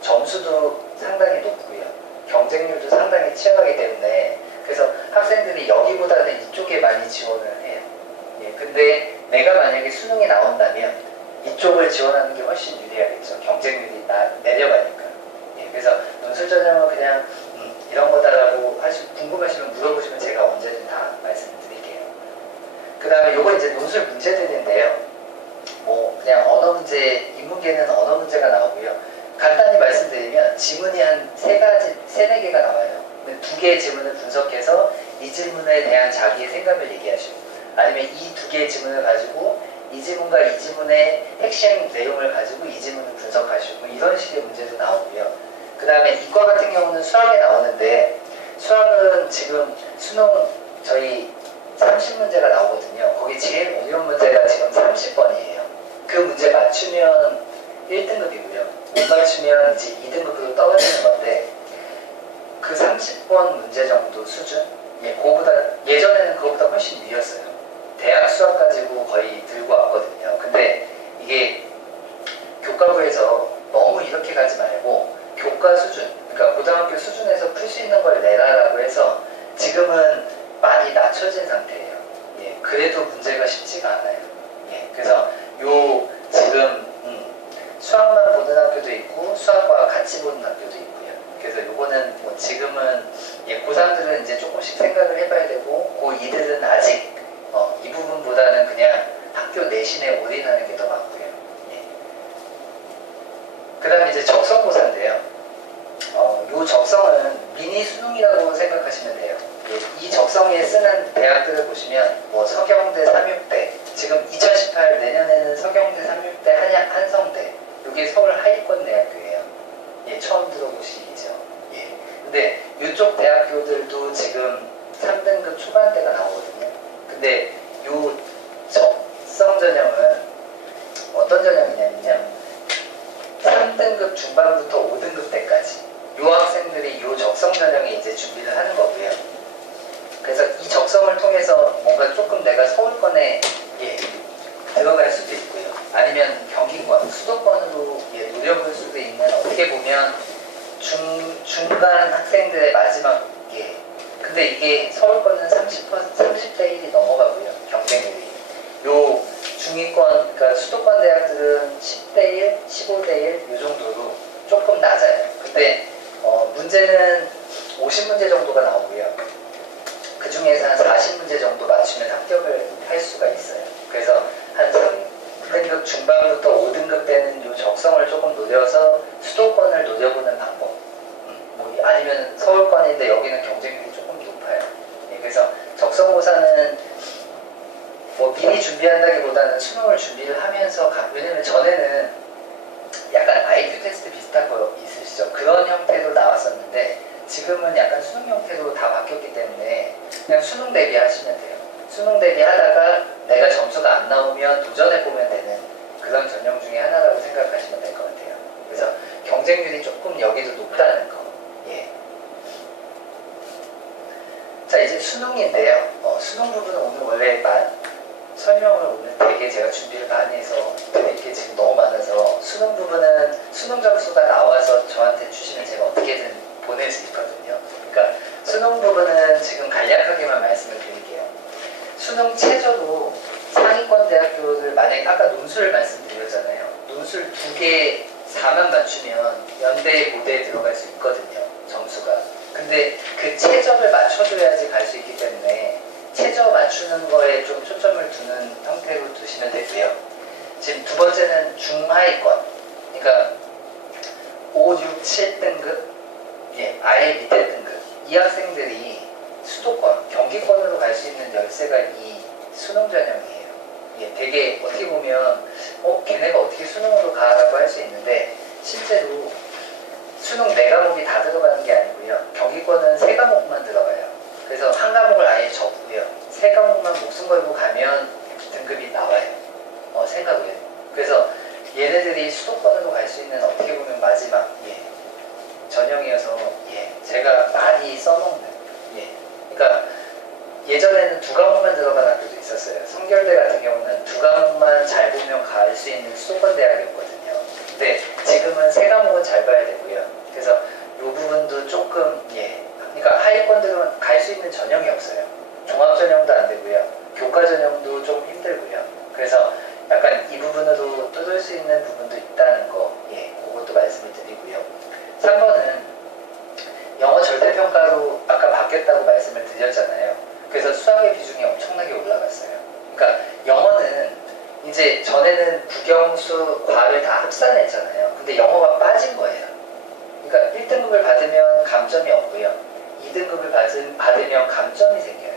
점수도 상당히 높고요. 경쟁률도 상당히 치열하기 때문에 그래서 학생들이 여기보다는 이쪽에 많이 지원을 해요. 예, 근데 내가 만약에 수능이 나온다면 이쪽을 지원하는 게 훨씬 유리하겠죠. 경쟁률이 내려가니까. 예, 그래서 논술 전형은 그냥 이런 거다라고 궁금하시면 물어보시면 제가 언제든 다 말씀드릴게요. 그 다음에 요거 이제 논술 문제들인데요. 뭐 그냥 언어 문제, 인문계는 언어 문제가 나오고요. 간단히 말씀드리면 지문이 한 3-4개가 나와요. 2개의 지문을 분석해서 이 질문에 대한 자기의 생각을 얘기하시고, 아니면 이 2개의 지문을 가지고 이 지문과 이 지문의 핵심 내용을 가지고 이 지문을 분석하시고, 뭐 이런 식의 문제도 나오고요. 그 다음에 이과 같은 경우는 수학에 나오는데, 수학은 지금 수능 저희 30문제가 나오거든요. 거기 제일 어려운 문제가 지금 30번이에요. 그 문제 맞추면 1등급이고요. 못 맞추면 이제 2등급으로 떨어지는 건데, 그 30번 문제 정도 수준? 예, 예전에는 그거보다 훨씬 위였어요. 대학 수학 가지고 거의 들고 왔거든요. 근데 이게 교과부에서 너무 이렇게 가지 말고 교과 수준, 그러니까 고등학교 수준에서 풀 수 있는 걸 내라라고 해서 지금은 많이 낮춰진 상태예요. 예, 그래도 문제가 쉽지가 않아요. 예, 그래서 지금 수학만 보는 학교도 있고 수학과 같이 보는 학교도 있고요. 그래서 요거는 뭐 지금은 고3들은 이제 조금씩 생각을 해봐야 되고 고2들은 아직 이 부분보다는 그냥 학교 내신에 올인하는 게 더 맞고요. 예. 그 다음에 이제 적성고사인데요. 요 적성은 미니 수능이라고 생각하시면 돼요. 이 적성에 쓰는 대학들을 보시면 뭐 서경대, 삼육대, 지금 2018 내년에는 서경대, 삼육대, 한성대, 이게 서울 하위권 대학교예요. 예, 처음 들어보시죠. 예. 근데 이쪽 대학교들도 지금 3등급 초반대가 나오거든요. 근데 요 적성 전형은 어떤 전형이냐면요. 3등급 중반부터 5등급 때까지 요 학생들이 요 적성 전형에 이제 준비를 하는 거고요. 그래서 이 적성을 통해서 뭔가 조금 내가 서울권에 들어갈 수도 있고요. 아니면 경기권, 수도권으로 노려볼 수도 있는, 어떻게 보면 중간 학생들의 마지막 근데 이게 서울권은 30대 1이 넘어가고요. 경쟁률이. 요 중위권, 그러니까 수도권 대학들은 10대 1, 15대 1 요 정도로 조금 낮아요. 근데 문제는 50문제 정도가 나오고요. 그 중에서 한 40문제 정도 맞추면 합격을 할 수가 있어요. 그래서 한 3등급 중반부터 5등급 되는 요 적성을 조금 노려서 수도권을 노려보는 방법. 뭐 아니면 서울권인데 여기는 경쟁률이 조금 높아요. 그래서 적성고사는 뭐 미리 준비한다기보다는 수능을 준비를 하면서 왜냐면 전에는 약간 IQ 테스트 비슷한 거 있으시죠? 그런 형태로 나왔었는데 지금은 약간 수능 형태로 다 바뀌었기 때문에 그냥 수능 대비하시면 돼요. 수능 대비하다가 내가 점수가 안 나오면 도전해보면 되는 그런 전형 중에 하나라고 생각하시면 될 것 같아요. 그래서 경쟁률이 조금 여기도 높다는 거. 예. 자, 이제 수능인데요. 수능 부분은 오늘 원래 설명을 오늘 되게 제가 준비를 많이 해서 드릴 게 지금 너무 많아서 수능 부분은 수능 점수가 나와서 저한테 주시면 제가 어떻게든 보낼 수 있거든요. 그러니까 수능 부분은 지금 간략하게만 말씀을 드릴게요. 수능 최저도 상위권 대학교를 만약에 아까 논술 말씀드렸잖아요. 논술 2개 4만 맞추면 연대, 고대에 들어갈 수 있거든요. 점수가. 근데 그 최저를 맞춰줘야지 갈 수 있기 때문에 최저 맞추는 거에 좀 초점을 두는 형태로 두시면 되고요. 지금 두 번째는 중하위권. 그러니까 5, 6, 7등급, 아예 밑에 등급. 이 학생들이 수도권, 경기권으로 갈 수 있는 열쇠가 이 수능 전형이에요. 예, 되게 어떻게 보면 걔네가 어떻게 수능으로 가라고 할 수 있는데 실제로 수능 4과목이 다 들어가는 게 아니고요. 경기권은 3과목만 들어가요. 그래서 한 과목을 아예 접고요. 3과목만 목숨 걸고 가면 등급이 나와요. 생각을. 그래서 얘네들이 수도권으로 갈 수 있는 어떻게 보면 마지막 전형이어서 제가 많이 써먹는 그러니까 예전에는 2과목만 들어간 학교도 있었어요. 성결대 같은 경우는 2과목만 잘 보면 갈 수 있는 수도권 대학이었거든요. 근데 지금은 3과목은 잘 봐야 되고요. 그래서 이 부분도 조금 그러니까 하위권들은 갈 수 있는 전형이 없어요. 종합 전형도 안 되고요. 교과 전형도 좀 힘들고요. 그래서 약간 이 부분으로 뚫을 수 있는 부분도 있다는 거, 그것도 말씀을 드리고요. 3번은 영어 절대평가로 아까 바뀌었다고 말씀을 드렸잖아요. 그래서 수학의 비중이 엄청나게 올라갔어요. 그러니까 영어는 이제 전에는 국영수, 과를 다 합산했잖아요. 근데 영어가 빠진 거예요. 그러니까 1등급을 받으면 감점이 없고요. 2등급을 받으면 감점이 생겨요.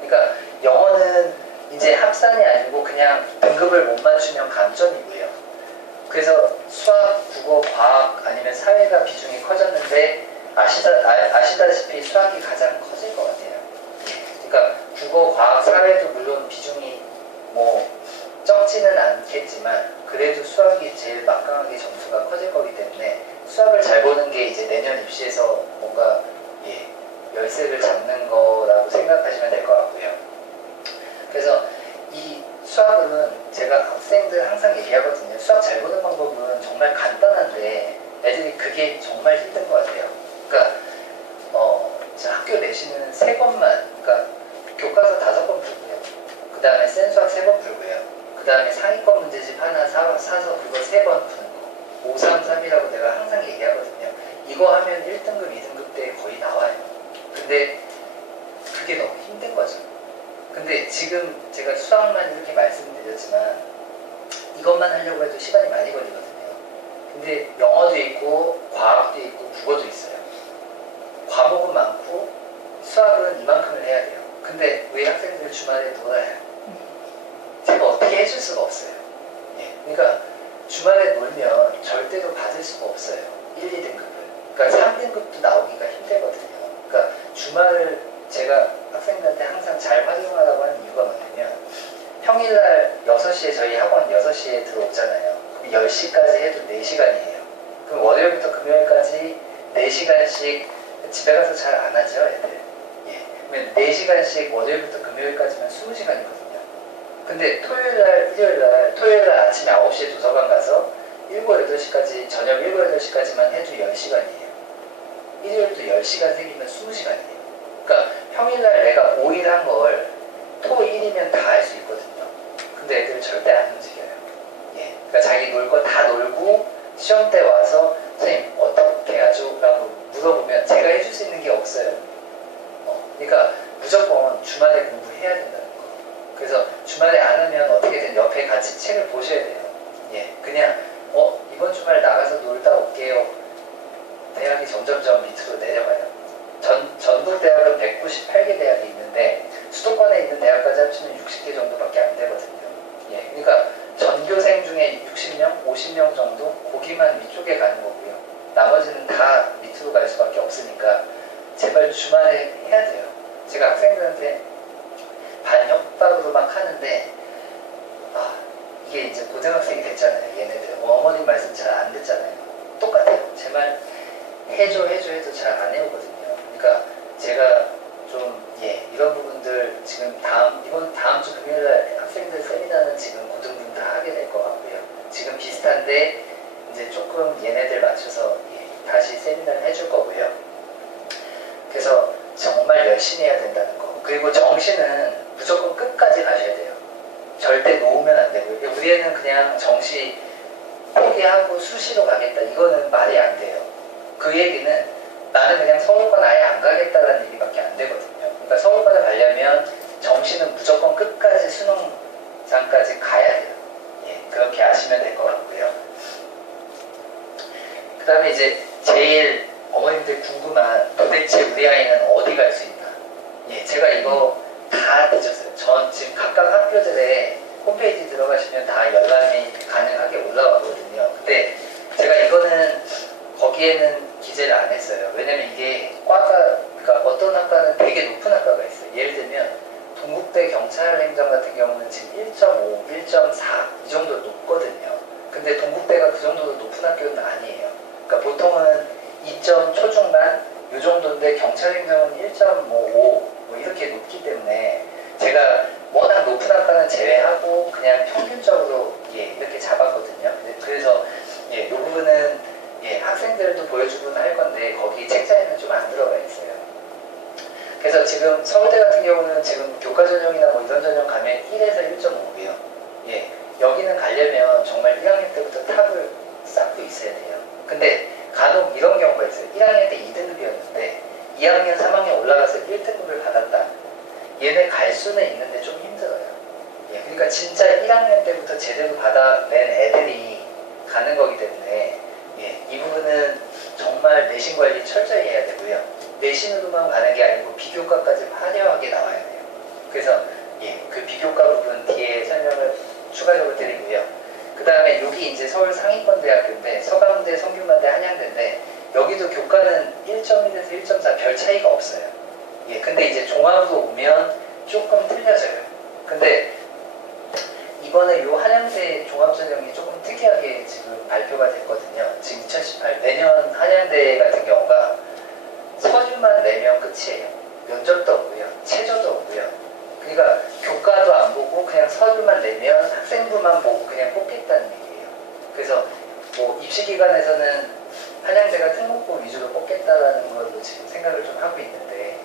그러니까 영어는 이제 합산이 아니고 그냥 등급을 못 맞추면 감점이고요. 그래서 수학, 국어, 과학 아니면 사회가 비중이 커졌는데 아시다시피 수학이 가장 커질 것 같아요. 그러니까 국어, 과학, 사회도 물론 비중이 적지는 않겠지만 그래도 수학이 제일 막강하게 점수가 커질 거기 때문에 수학을 잘 보는 게 이제 내년 입시에서 뭔가 열쇠를 잡는 거라고 생각하시면 될 것 같고요. 그래서 이 수학은 제가 학생들 항상 얘기하거든요. 수학 잘 보는 방법은 정말 간단한데 애들이 그게 정말 힘든 것 같아요. 그러니까 학교 내신은 3권만, 그러니까 교과서 5권 풀고요. 그 다음에 센수학 3번 풀고요. 그 다음에 상위권 문제집 하나 사서 그거 3번 푸는 거. 5, 3, 3이라고 내가 항상 얘기하거든요. 이거 하면 1등급, 2등급 때 거의 나와요. 근데 그게 너무 힘든 거죠. 근데 지금 제가 수학만 이렇게 말씀드렸지만 이것만 하려고 해도 시간이 많이 걸리거든요. 근데 영어도 있고 과학도 있고 국어도 있어요. 과목은 많고 수학은 이만큼을 해야 돼요. 근데 왜 학생들 주말에 놀아요? 제가 어떻게 해줄 수가 없어요. 그러니까 주말에 놀면 절대로 받을 수가 없어요. 1, 2등급을. 그러니까 3등급도 나오기가 힘들거든요. 그러니까 주말을 제가 학생들한테 항상 잘 활용하라고 하는 이유가 뭐냐면 평일날 6시에 저희 학원 6시에 들어오잖아요. 그럼 10시까지 해도 4시간이에요. 그럼 월요일부터 금요일까지 4시간씩 집에 가서 잘 안 하죠, 애들. 그러면 4시간씩 월요일부터 금요일까지면 20시간이거든요. 근데 토요일날 아침에 9시에 도서관 가서 7, 8시까지, 저녁 7, 8시까지만 해도 10시간이에요. 일요일도 10시간 생기면 20시간이에요. 그러니까 평일날 내가 5일 한 걸 토, 일이면 다 할 수 있거든요. 근데 애들 절대 안 움직여요. 그러니까 자기 놀 거 다 놀고 시험 때 와서 선생님 어떻게 하죠? 라고 물어보면 제가 해줄 수 있는 게 없어요. 그러니까 무조건 주말에 공부해야 된다는 거. 그래서 주말에 안 하면 어떻게든 옆에 같이 책을 보셔야 돼요. 그냥 이번 주말 나가서 놀다 올게요. 대학이 점점점 밑으로 내려가요. 전국대학은 198개 대학이 있는데 수도권에 있는 대학까지 합치면 60개 정도밖에 안 되거든요. 그러니까 전교생 중에 60명, 50명 정도 거기만 위쪽에 가는 거고요. 나머지는 다 밑으로 갈 수밖에 없으니까 제발 주말에 해야 돼요. 제가 학생들한테 반협박으로 막 하는데 이게 이제 고등학생이 됐잖아요. 얘네들 어머님 말씀 잘 안 듣잖아요. 똑같아요. 제 말 해줘 해도 잘 안 해오거든요. 그러니까 제가 좀 이런 부분들 지금 다음 주 금요일날 학생들 세미나는 지금 고등분 다 하게 될 것 같고요. 지금 비슷한데 이제 조금 얘네들 맞춰서 다시 세미나를 해줄 거고요. 그래서 정말 열심히 해야 된다는 거. 그리고 정시는 무조건 끝까지 가셔야 돼요. 절대 놓으면 안 되고요. 우리 애는 그냥 정시 포기하고 수시로 가겠다. 이거는 말이 안 돼요. 그 얘기는 나는 그냥 서울권 아예 안 가겠다라는 얘기밖에 안 되거든요. 그러니까 서울권을 가려면 정시는 무조건 끝까지 수능장까지 가야 돼요. 그렇게 아시면 될 것 같고요. 그 다음에 이제 제일 어머님들 궁금한 도대체 우리 아이는 어디 갈 수 있나? 제가 이거 다 뒤졌어요. 전 지금 각각 학교들에 홈페이지 들어가시면 다 열람이 가능하게 올라가거든요. 근데 제가 이거는 거기에는 기재를 안 했어요. 왜냐면 이게 과가, 그러니까 어떤 학과는 되게 높은 학과가 있어요. 예를 들면 동국대 경찰행정 같은 경우는 지금 1.5, 1.4 이 정도 높거든요. 근데 동국대가 그 정도로 높은 학교는 아니에요. 그러니까 보통은 2점 초중반 이 정도인데 경찰행정은 1.55 뭐 이렇게 높기 때문에 제가 워낙 높은 학과는 제외하고 그냥 평균적으로 이렇게 잡았거든요. 그래서 이 부분은 학생들도 보여주곤 할 건데 거기 책자에는 좀 안 들어가 있어요. 그래서 지금 서울대 같은 경우는 지금 교과 전형이나 뭐 이런 전형 가면 1에서 1.5고요. 여기는 가려면 정말 1학년 때부터 탑을 쌓고 있어야 돼요. 근데 간혹 이런 경우가 있어요. 1학년 때 2등급이었는데 2학년, 3학년 올라가서 1등급을 받았다. 얘네 갈 수는 있는데 좀 힘들어요. 그러니까 진짜 1학년 때부터 제대로 받아낸 애들이 가는 거기 때문에 이 부분은 정말 내신 관리 철저히 해야 되고요. 내신으로만 가는 게 아니고 비교과까지 화려하게 나와야 돼요. 그래서 그 비교과 부분 뒤에 설명을 추가적으로 드리고요. 그 다음에 여기 이제 서울 상위권대학교인데 서강대, 성균관대, 한양대인데 여기도 교과는 1.1에서 1.4 별 차이가 없어요. 근데 이제 종합으로 오면 조금 틀려져요. 근데 이번에 요 한양대 종합전형이 조금 특이하게 지금 발표가 됐거든요. 지금 2018 내년 한양대 같은 경우가 서류만 내면 끝이에요. 면접도 없고요. 최저도 없고요. 그러니까 교과도 안 보고 그냥 서류만 내면 학생부만 보고 그냥 뽑겠다는 얘기예요. 그래서 뭐 입시기관에서는 한양대가 특목고 위주로 뽑겠다라는 걸로 지금 생각을 좀 하고 있는데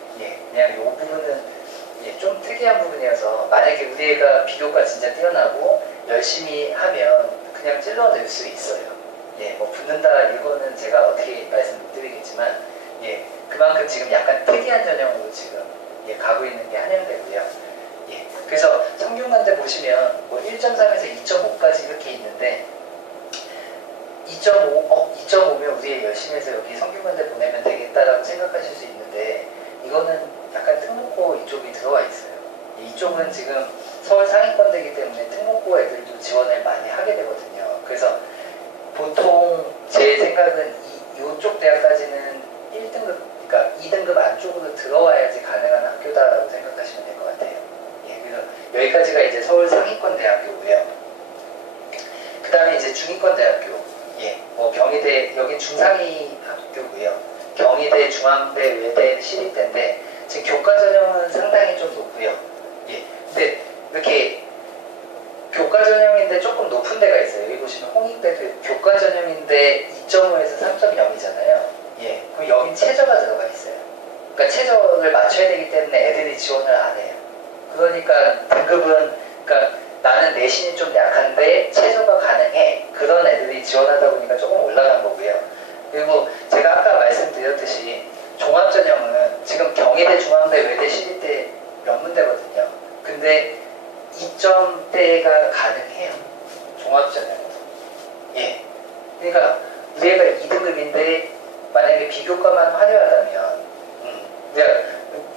그냥 이 부분은 좀 특이한 부분이어서 만약에 우리 애가 비교과 진짜 뛰어나고 열심히 하면 그냥 찔러낼 수 있어요. 뭐 붙는다 이거는 제가 어떻게 말씀 못 드리겠지만 그만큼 지금 약간 특이한 전형으로 지금 가고 있는 게 한양대고요. 그래서 성균관대 보시면 뭐 1.3에서 2.5까지 이렇게 있는데 2.5면 우리 열심히 해서 여기 성균관대 보내면 되겠다라고 생각하실 수 있는데 이거는 약간 특목고 이쪽이 들어와 있어요. 이쪽은 지금 서울 상위권대이기 때문에 특목고 애들도 지원을 많이 하게 되거든요. 그래서 보통 제 생각은 이쪽 대학까지는 1등급, 그러니까 2등급 안쪽으로 들어와야지 가능한 학교다라고 생각하시면 될 것 같아요. 그래서 여기까지가 이제 서울 상위권 대학교고요. 그 다음에 이제 중위권 대학교. 뭐 경희대, 여긴 중상위 학교고요. 경희대, 중앙대, 외대, 시립대인데 지금 교과 전형은 상당히 좀 높고요. 근데 이렇게 교과 전형인데 조금 높은 데가 있어요. 여기 보시면 홍익대도 교과 전형인데 2.5에서 3.0이잖아요. 그럼 여긴 최저가 들어가 있어요. 그러니까 최저를 맞춰야 되기 때문에 애들이 지원을 안 해요. 그러니까 등급은, 그러니까 나는 내신이 좀 약한데 최저가 가능해. 그런 애들이 지원하다 보니까 조금 올라간 거고요. 그리고 제가 아까 말씀드렸듯이 종합전형은 지금 경희대, 중앙대, 외대, 시립대 명문대거든요. 근데 2점대가 가능해요. 종합전형으로. 그러니까 우리 애가 2등급인데 만약에 비교과만 화려하다면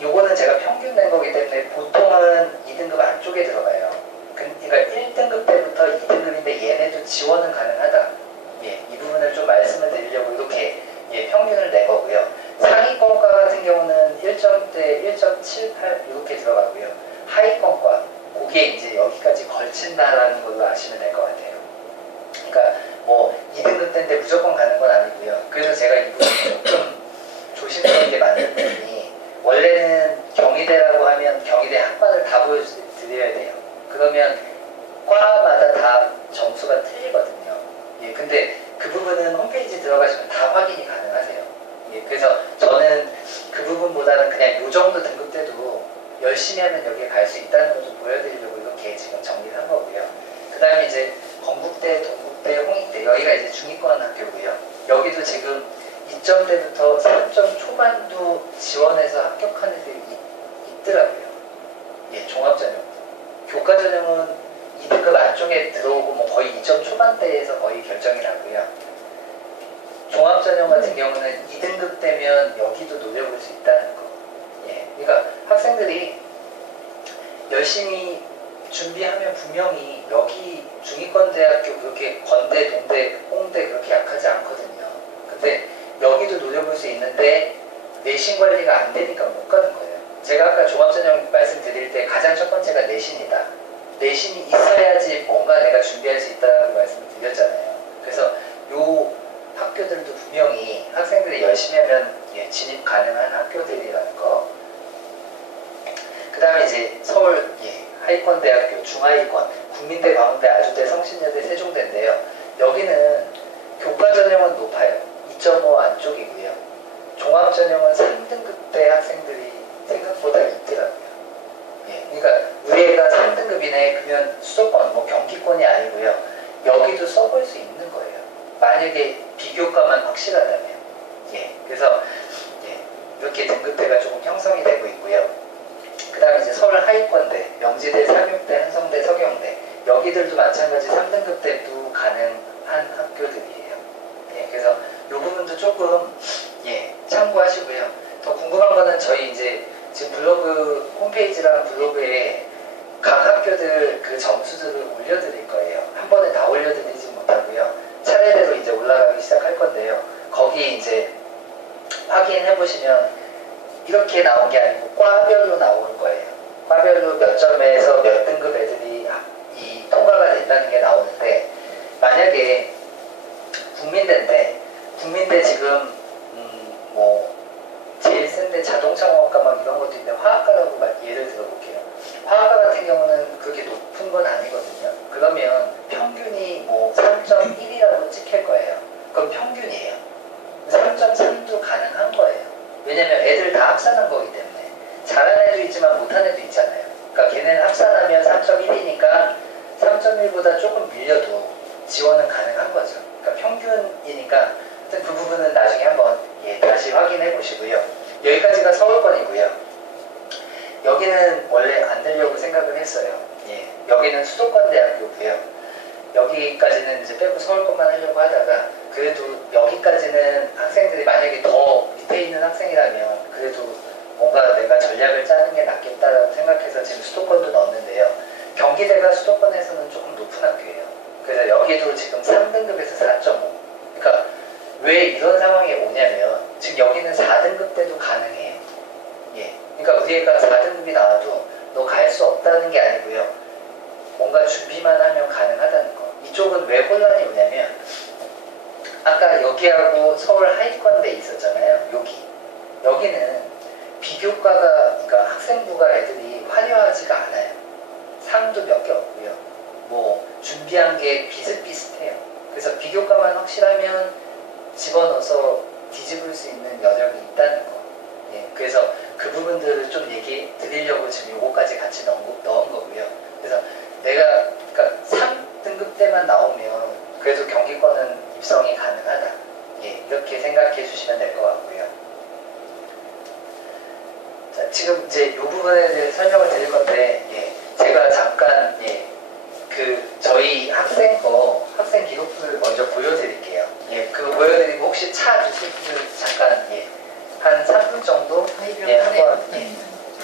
요거는 제가 평균 낸 거기 때문에 보통은 2등급 안쪽에 들어가요. 그러니까 1등급 때부터 2등급인데 얘네도 지원은 가능하다. 이 부분을 좀 말씀을 드리려고 이렇게 평균을 낸 거고요. 상위권과 같은 경우는 1점대 1.78 이렇게 들어가고요. 하위권과 그게 이제 여기까지 걸친다라는 걸로 아시면 될 것 같아요. 그러니까 뭐 2등급 때인데 무조건 가는 건 아니고요. 그래서 제가 이 부분 조금 조심스럽게 만든 부분이 원래는 경희대라고 하면 경희대 학과를 다 보여드려야 돼요. 그러면 과마다 다 점수가 틀리거든요. 근데 그 부분은 홈페이지 들어가시면 다 확인이 가능하세요. 그래서 저는 그 부분보다는 그냥 요 정도 등급 때도 열심히 하면 여기에 갈 수 있다는 걸 좀 보여드리려고 이렇게 지금 정리를 한 거고요. 그 다음에 이제 건국대, 동국대, 홍익대 여기가 이제 중위권 학교고요. 여기도 지금 2점대부터 3점 초반도 지원해서 합격한 애들이 있더라고요. 종합전형. 교과전형은 2등급 안쪽에 들어오고 뭐 거의 2점 초반대에서 거의 결정이 나고요. 종합전형 같은 경우는 2등급 되면 여기도 노려볼 수 있다는 거. 그러니까 학생들이 열심히 준비하면 분명히 여기 중위권대학교 그렇게 건대, 동대, 홍대 그렇게 약하지 않거든요. 근데 여기도 노려볼 수 있는데 내신 관리가 안 되니까 못 가는 거예요. 제가 아까 종합전형 말씀드릴 때 가장 첫 번째가 내신이다. 내신이 있어야지 뭔가 내가 준비할 수 있다고 말씀을 드렸잖아요. 그래서 요 학교들도 분명히 학생들이 열심히 하면 예, 진입 가능한 학교들이라는 거. 그 다음에 이제 서울 예, 하위권대학교, 중하위권, 국민대, 광운대, 아주대, 성신여대, 세종대인데요. 여기는 교과전형은 높아요. 2.5 안쪽이고요. 종합전형은 3등급대 학생들이 생각보다 있더라고요. 예, 그러니까 우리가 3등급이네 그러면 수도권, 뭐 경기권이 아니고요. 여기도 써볼 수 있는 거예요. 만약에 비교과만 확실하다면. 예, 그래서 예, 이렇게 등급대가 조금 형성이 되고 있고요. 그 다음에 이제 서울 하위권대, 명지대, 상육대, 한성대, 서경대 여기들도 마찬가지 3등급대도 가능한 학교들이에요. 예, 그래서 이 부분도 조금 예, 참고하시고요. 더 궁금한 거는 저희 이제 지금 블로그 홈페이지랑 블로그에 각 학교들 그 점수들을 올려드릴 거예요. 한 번에 다 올려드리지 못하고요. 차례대로 이제 올라가기 시작할 건데요. 거기 이제 확인해 보시면 이렇게 나온 게 아니고 과별로 나오는 거예요. 과별로 몇 점에서 몇 등급 애들이 이 통과가 된다는 게 나오는데 만약에 국민대 지금 뭐 제일 센데 자동차공학과 막 이런 것도 있는데 화학과라고 예를 들어볼게요. 화학과 같은 경우는 그렇게 높은 건 아니거든요. 그러면 평균이 뭐 3.1이라고 찍힐 거예요. 그럼 평균이에요. 3.3도 가능한 거예요. 왜냐면 애들 다 합산한 거기 때문에 잘하는 애도 있지만 못하는 애도 있잖아요. 그러니까 걔네는 합산하면 3.1이니까 3.1보다 조금 밀려도 지원은 가능한 거죠. 그러니까 평균이니까 그 부분은 나중에 한번 예, 다시 확인해 보시고요. 여기까지가 서울권이고요. 여기는 원래 안 되려고 생각을 했어요. 예, 여기는 수도권 대학교고요. 여기까지는 이제 빼고 서울권만 하려고 하다가 그래도 여기까지는 학생들이 만약에 더 밑에 있는 학생이라면 그래도 뭔가 내가 전략을 짜는 게 낫겠다라고 생각해서 지금 수도권도 넣었는데요. 경기대가 수도권에서는 조금 높은 학교예요. 그래서 여기도 지금 3등급에서 4.5. 그러니까 왜 이런 상황이 오냐면 지금 여기는 4등급 때도 가능해요. 예, 그러니까 우리 애가 4등급이 나와도 너 갈 수 없다는 게 아니고요. 뭔가 준비만 하면 가능하다는 거. 이쪽은 왜 혼란이 오냐면 아까 여기하고 서울 하위권대 있었잖아요. 여기는 비교과가 그러니까 학생부가 애들이 화려하지가 않아요. 상도 몇 개 없고요. 뭐 준비한 게 비슷비슷해요. 그래서 비교과만 확실하면 집어넣어서 뒤집을 수 있는 여력이 있다는 거. 예, 그래서 그 부분들을 좀 얘기 드리려고 지금 요거까지 같이 넣은 거고요. 그래서 내가 그러니까 3등급 때만 나오면 그래도 경기권은 입성이 가능하다. 예, 이렇게 생각해 주시면 될 것 같고요. 자, 지금 이제 이 부분에 대해 설명을 드릴 건데, 예, 제가 잠깐 저희 학생 기록부를 먼저 보여드릴게요. 예, 그거 보여드리고 혹시 차 주실 분들 잠깐 한 3분 정도 한번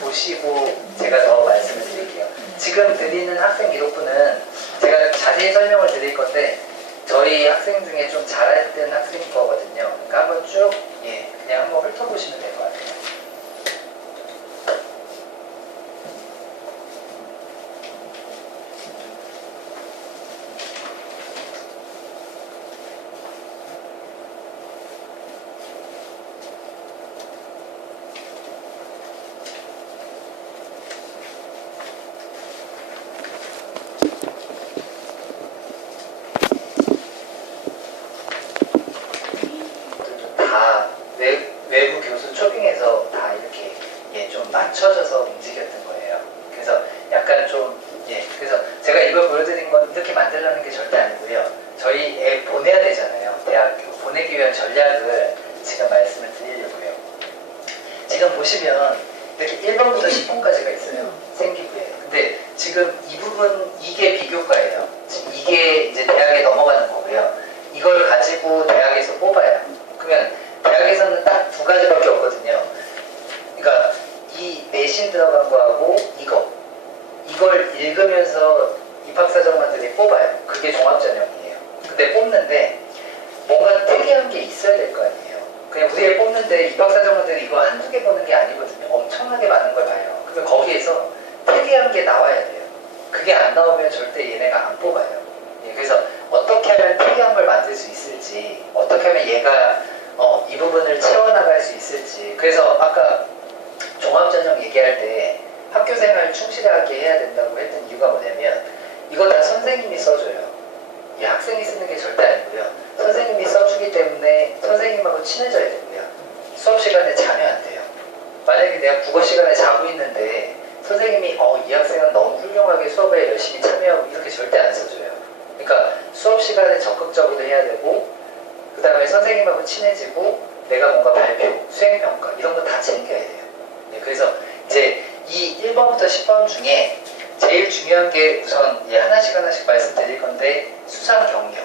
보시고 제가 더 말씀을 드릴게요. 지금 드리는 학생 기록부는 제가 자세히 설명을 드릴 건데 저희 학생 중에 좀 잘했던 학생인 거거든요. 그러니까 한번 쭉 그냥 한번 훑어보시면 될 것 같아요. 외부 교수 초빙해서 다 이렇게 좀 맞춰져서 움직였던 거예요. 그래서 약간 좀 그래서 제가 이걸 보여드린 건 이렇게 만들려는 게 절대 아니고요. 저희 애 보내야 되잖아요. 대학교 보내기 위한 전략을 지금 말씀을 드리려고요. 지금 보시면 이렇게 1번부터 10번까지가 있어요. 생기부에. 근데 지금 이 부분 이게 비교과예요. 지금 이게 이제 대학에 넘어가는 거고요. 이걸 가지고 대학에서 뽑아요. 그러면 대학에서는 딱 두 가지밖에 없거든요. 그러니까 이 내신 들어간 거하고 이걸 읽으면서 근데 입학사정원들이 이거 한두 개 보는 게 아니거든요. 엄청나게 많은 걸 봐요. 그러면 거기에서 특이한 게 나와야 돼요. 그게 안 나오면 절대 얘네가 안 뽑아요. 예, 그래서 어떻게 하면 특이한 걸 만들 수 있을지, 어떻게 하면 얘가 이 부분을 채워나갈 수 있을지. 그래서 아까 종합전형 얘기할 때 학교생활 충실하게 해야 된다고 했던 이유가 뭐냐면 이거 다 선생님이 써줘요. 이 학생이 쓰는 게 절대 아니고요. 선생님이 써주기 때문에 선생님하고 친해져야 되고요. 수업 시간에 자면 안 돼요. 만약에 내가 국어 시간에 자고 있는데 선생님이 이 학생은 너무 훌륭하게 수업에 열심히 참여하고 이렇게 절대 안 써줘요. 그러니까 수업 시간에 적극적으로 해야 되고 그 다음에 선생님하고 친해지고 내가 뭔가 발표, 수행평가 이런 거 다 챙겨야 돼요. 네, 그래서 이제 이 1번부터 10번 중에 제일 중요한 게 우선 하나씩 말씀드릴 건데 수상 경력,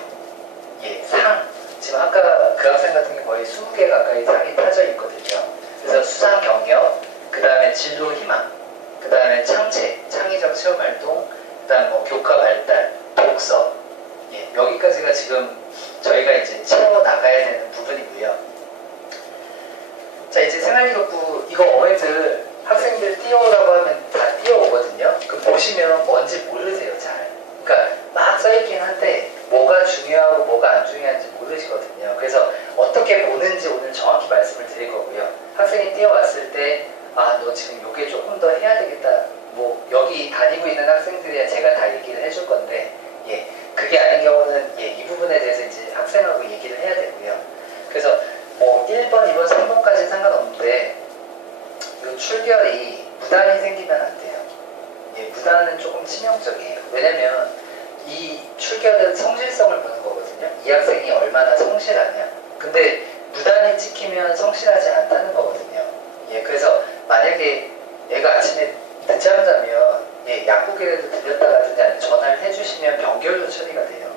상. 지금 아까 그 학생 같은 게 거의 20개 가까이 상이 타져 있거든요. 그래서 수상 경력, 그 다음에 진로 희망, 그 다음에 창의적 체험 활동, 그 다음 뭐 교과 발달, 독서. 여기까지가 지금 저희가 이제 채워 나가야 되는 부분이고요. 자, 이제 생활기록부 이거 어머니들 학생들 띄워오라고 하면 다 띄워오거든요. 그 보시면 뭔지 모르세요, 잘. 그러니까 막 써있긴 한데 뭐가 중요하고 뭐가 안 중요한지 모르시거든요. 그래서 어떻게 보는지 오늘 정확히 말씀을 드릴 거고요. 학생이 띄워왔을 때 너 지금 요게 조금 더 해야 되겠다. 뭐 여기 다니고 있는 학생들이야 제가 다 얘기를 해줄 건데 그게 아닌 경우는 이 부분에 대해서 이제 학생하고 얘기를 해야 되고요. 그래서 뭐 1번, 2번, 3번까지는 상관없는데 이 출결이 무단이 생기면 안 돼요. 무단은 조금 치명적이에요. 왜냐면 이 출결은 성실성을 보는 거거든요. 이 학생이 얼마나 성실하냐. 근데 무단이 찍히면 성실하지 않다는 거거든요. 그래서 만약에 얘가 아침에 늦잠 자면 약국이라도 들렸다라든지 아니면 전화를 해주시면 변결로 처리가 돼요.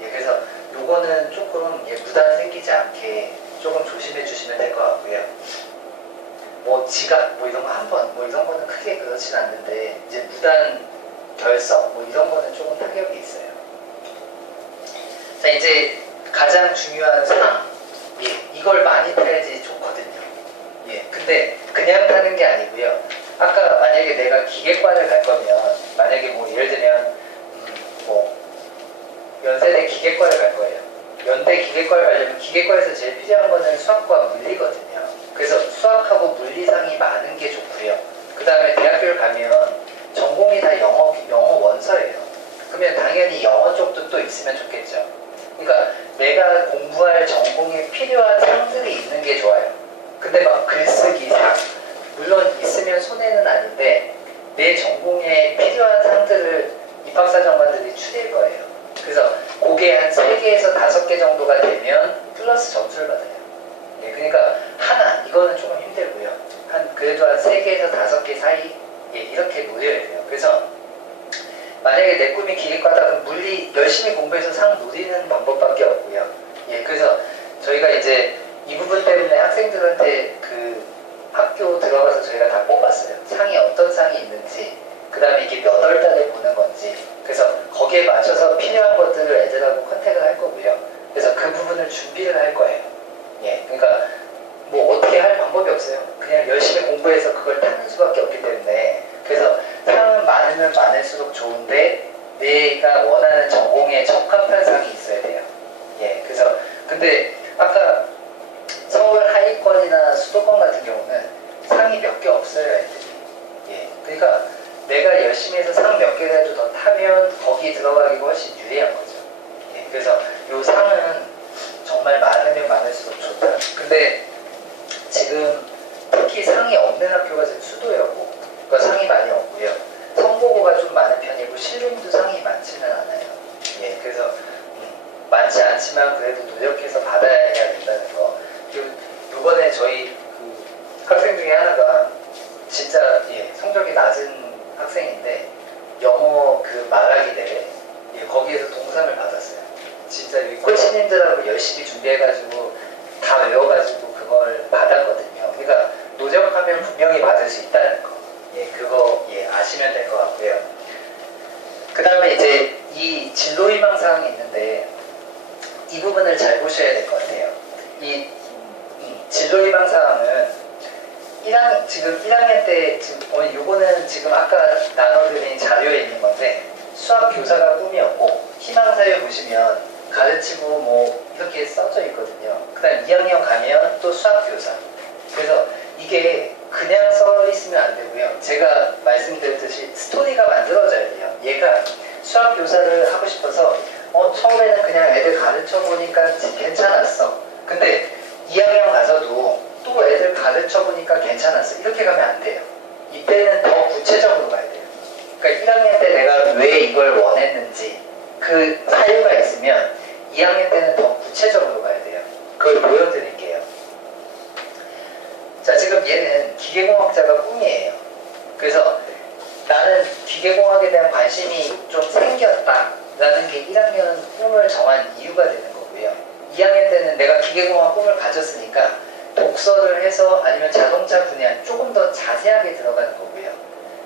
그래서 요거는 조금 무단 생기지 않게 조금 조심해 주시면 될 것 같고요. 뭐 지각 뭐 이런 거 한 번 뭐 이런 거는 크게 그렇진 않는데 이제 무단 결석 뭐 이런 거는 조금 타격이 있어요. 자, 이제 가장 중요한 상 이걸 많이 타야지 좋거든요. 근데 그냥 타는 게 아니고요. 아까 만약에 내가 기계과를 갈 거면 만약에 뭐 예를 들면 뭐 연세대 기계과를 갈 거예요. 연대 기계과를 가려면 기계과에서 제일 필요한 거는 수학과 물리거든요. 그래서 수학하고 물리상이 많은 게 좋고요. 그 다음에 대학교를 가면 전공이 다 영어 원서예요. 그러면 당연히 영어 쪽도 또 있으면 좋겠죠. 그러니까 내가 공부할 전공에 필요한 상들이 있는 게 좋아요. 근데 막 글쓰기 상 물론 있으면 손해는 아닌데 내 전공에 필요한 상들을 입학사정관들이 추릴 거예요. 그래서 그게 한 3개에서 5개 정도가 되면 플러스 점수를 받아요. 그러니까 하나 이거는 조금 힘들고요. 그래도 한 3개에서 5개 사이 이렇게 노려야 돼요. 그래서 만약에 내 꿈이 기계과다 그럼 물리 열심히 공부해서 상 노리는 방법밖에 없고요. 그래서 저희가 이제 이 부분 때문에 학생들한테 그 학교 들어가서 저희가 다 뽑았어요. 상이 어떤 상이 있는지, 그 다음에 이게 몇 월 달에 보는 건지. 그래서 거기에 맞춰서 필요한 것들을 애들하고 컨택을 할 거고요. 그래서 그 부분을 준비를 할 거예요. 그러니까 뭐 어떻게 할 방법이 없어요. 그냥 열심히 공부해서 그걸 타는 수밖에 없기 때문에. 그래서 상은 많으면 많을수록 좋은데 내가 원하는 전공에 적합한 상이 있어야 돼요. 그래서 근데 아까 서울 하위권이나 수도권 같은 경우는 상이 몇 개 없어요, 애들이. 그러니까 내가 열심히 해서 상 몇 개라도 더 타면 거기 들어가기가 훨씬 유리한 거죠. 그래서 요 상은 정말 많으면 많을수록 좋다. 근데 지금 특히 상이 없는 학교가 지금 수도여고, 그러니까 상이 많이 없고요. 성보고가 좀 많은 편이고 신림도 상이 많지는 않아요. 그래서 많지 않지만 그래도 노력해서 받아야 된다는 거. 요번에 저희 그 학생 중에 하나가 진짜 성적이 낮은 학생인데 영어 그 말하기 대회 거기에서 동상을 받았어요. 진짜 이 코치님들하고 열심히 준비해가지고 다 외워가지고 그걸 받았거든요. 그러니까 노력하면 분명히 받을 수 있다는 거. 그거 아시면 될 것 같고요. 그 다음에 이제 이 진로희망사항이 있는데 이 부분을 잘 보셔야 될 것 같아요. 이 진로 희망 사항은 지금 1학년 때 지금 요거는 지금 아까 나눠드린 자료에 있는 건데 수학 교사가 꿈이었고 희망 사유 보시면 가르치고 뭐 이렇게 써져 있거든요. 그다음 2학년 가면 또 수학 교사. 그래서 이게 그냥 써 있으면 안 되고요. 제가 말씀드렸듯이 스토리가 만들어져야 돼요. 얘가 수학 교사를 하고 싶어서 처음에는 그냥 애들 가르쳐 보니까 괜찮았어. 근데 2학년 가서도 또 애들 가르쳐 보니까 괜찮았어. 이렇게 가면 안 돼요. 이때는 더 구체적으로 가야 돼요. 그러니까 1학년 때 내가 왜 이걸 원했는지 그 사유가 있으면 2학년 때는 더 구체적으로 가야 돼요. 그걸 보여드릴게요. 자, 지금 얘는 기계공학자가 꿈이에요. 그래서 나는 기계공학에 대한 관심이 좀 생겼다라는 게 1학년 꿈을 정한 이유가 되는 거고요. 2학년 때는 내가 기계공학 꿈을 가졌으니까 독서를 해서 아니면 자동차 분야 조금 더 자세하게 들어가는 거고요.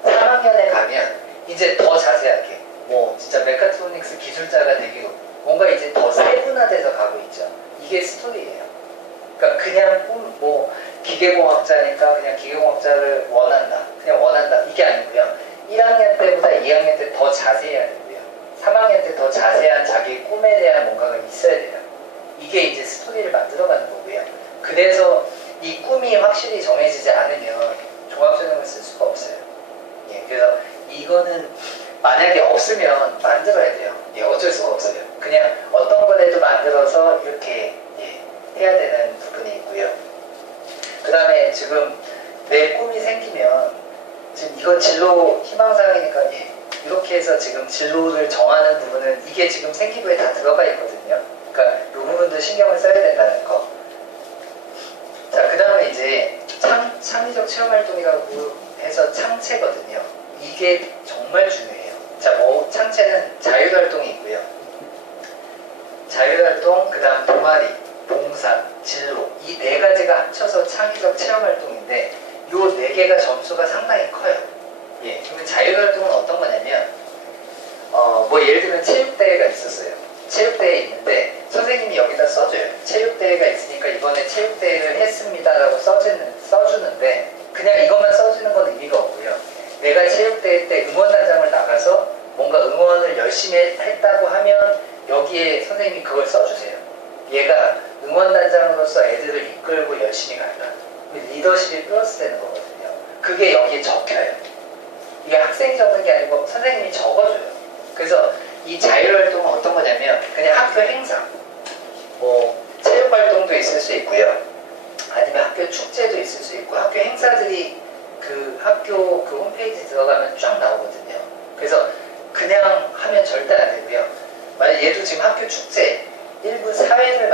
3학년에 가면 이제 더 자세하게 뭐 진짜 메카트로닉스 기술자가 되기로 뭔가 이제 더 세분화돼서 가고 있죠. 이게 스토리예요. 그러니까 그냥 뭐 기계공학자니까 그냥 기계공학자를 그냥 원한다 이게 아니고요. 1학년 때보다 2학년 때 더 자세히 해야 되고요. 3학년 때 더 자세한 자기 꿈에 대한 뭔가가 있어야 돼요. 이게 이제 스토리를 만들어가는 거고요. 그래서 이 꿈이 확실히 정해지지 않으면 종합전형을 쓸 수가 없어요. 예, 그래서 이거는 만약에 없으면 만들어야 돼요. 예, 어쩔 수가 없어요. 그냥 어떤 거라도 만들어서 이렇게 해야 되는 부분이 있고요. 그 다음에 지금 내 꿈이 생기면 지금 이건 진로 희망사항이니까 이렇게 해서 지금 진로를 정하는 부분은 이게 지금 생기부에 다 들어가 있거든요. 그러니까 이 부분도 신경을 써야 된다는 거. 자, 그 다음에 이제 창의적 체험활동이라고 해서 창체거든요. 이게 정말 중요해요. 자, 창체는 자율활동이 있고요. 자율활동, 그 다음 동아리, 봉사, 진로 이 네 가지가 합쳐서 창의적 체험활동인데 요 네 개가 점수가 상당히 커요. 예, 그러면 자율활동은 어떤 거냐면 뭐 예를 들면 체육대회가 있었어요. 체육대회 있는데 선생님이 여기다 써줘요. 체육대회가 있으니까 이번에 체육대회를 했습니다라고 써주는데 그냥 이것만 써주는 건 의미가 없고요. 내가 체육대회 때 응원단장을 나가서 뭔가 응원을 열심히 했다고 하면 여기에 선생님이 그걸 써주세요. 얘가 응원단장으로서 애들을 이끌고 열심히 간다. 리더십이 플러스 되는 거거든요. 그게 여기에 적혀요. 이게 학생이 적는 게 아니고 선생님이 적어줘요. 그래서 이 자율활동은 어떤 거냐면 그냥 학교 행사, 뭐 체육활동도 있을 수 있고요. 아니면 학교 축제도 있을 수 있고 학교 행사들이 그 학교 그 홈페이지 들어가면 쫙 나오거든요. 그래서 그냥 하면 절대 안 되고요. 만약 얘도 지금 학교 축제 일부 사회를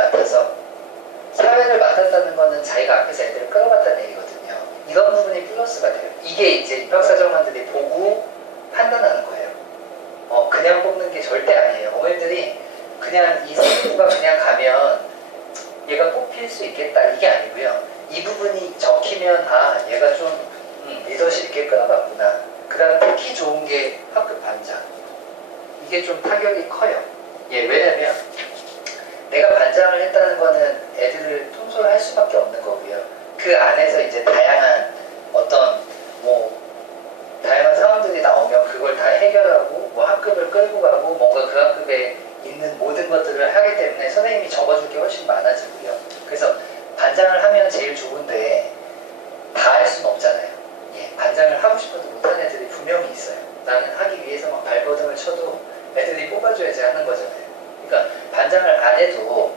맡았다는 거는 자기가 앞에서 애들을 끌어갔다는 얘기거든요. 이런 부분이 플러스가 돼요. 이게 이제 입학사정관들이 보고 판단하는 거예요. 그냥 뽑는 게 절대 아니에요. 어머니들이 그냥 이 생부가 그냥 가면 얘가 뽑힐 수 있겠다 이게 아니고요. 이 부분이 적히면 얘가 좀 리더십 있게 끌어갔구나. 그 다음 특히 좋은 게 학급 반장. 이게 좀 타격이 커요. 왜냐면 내가 반장을 했다는 거는 애들을 통솔할 수밖에 없는 거고요. 그 안에서 이제 다양한 다양한 상황들이 나오면 그걸 다 해결하고 학급을 끌고 가고 뭔가 그 학급에 있는 모든 것들을 하기 때문에 선생님이 적어줄 게 훨씬 많아지고요. 그래서 반장을 하면 제일 좋은데 다 할 수는 없잖아요. 반장을 하고 싶어도 못하는 애들이 분명히 있어요. 나는 하기 위해서 막 발버둥을 쳐도 애들이 뽑아줘야지 하는 거잖아요. 그러니까 반장을 안 해도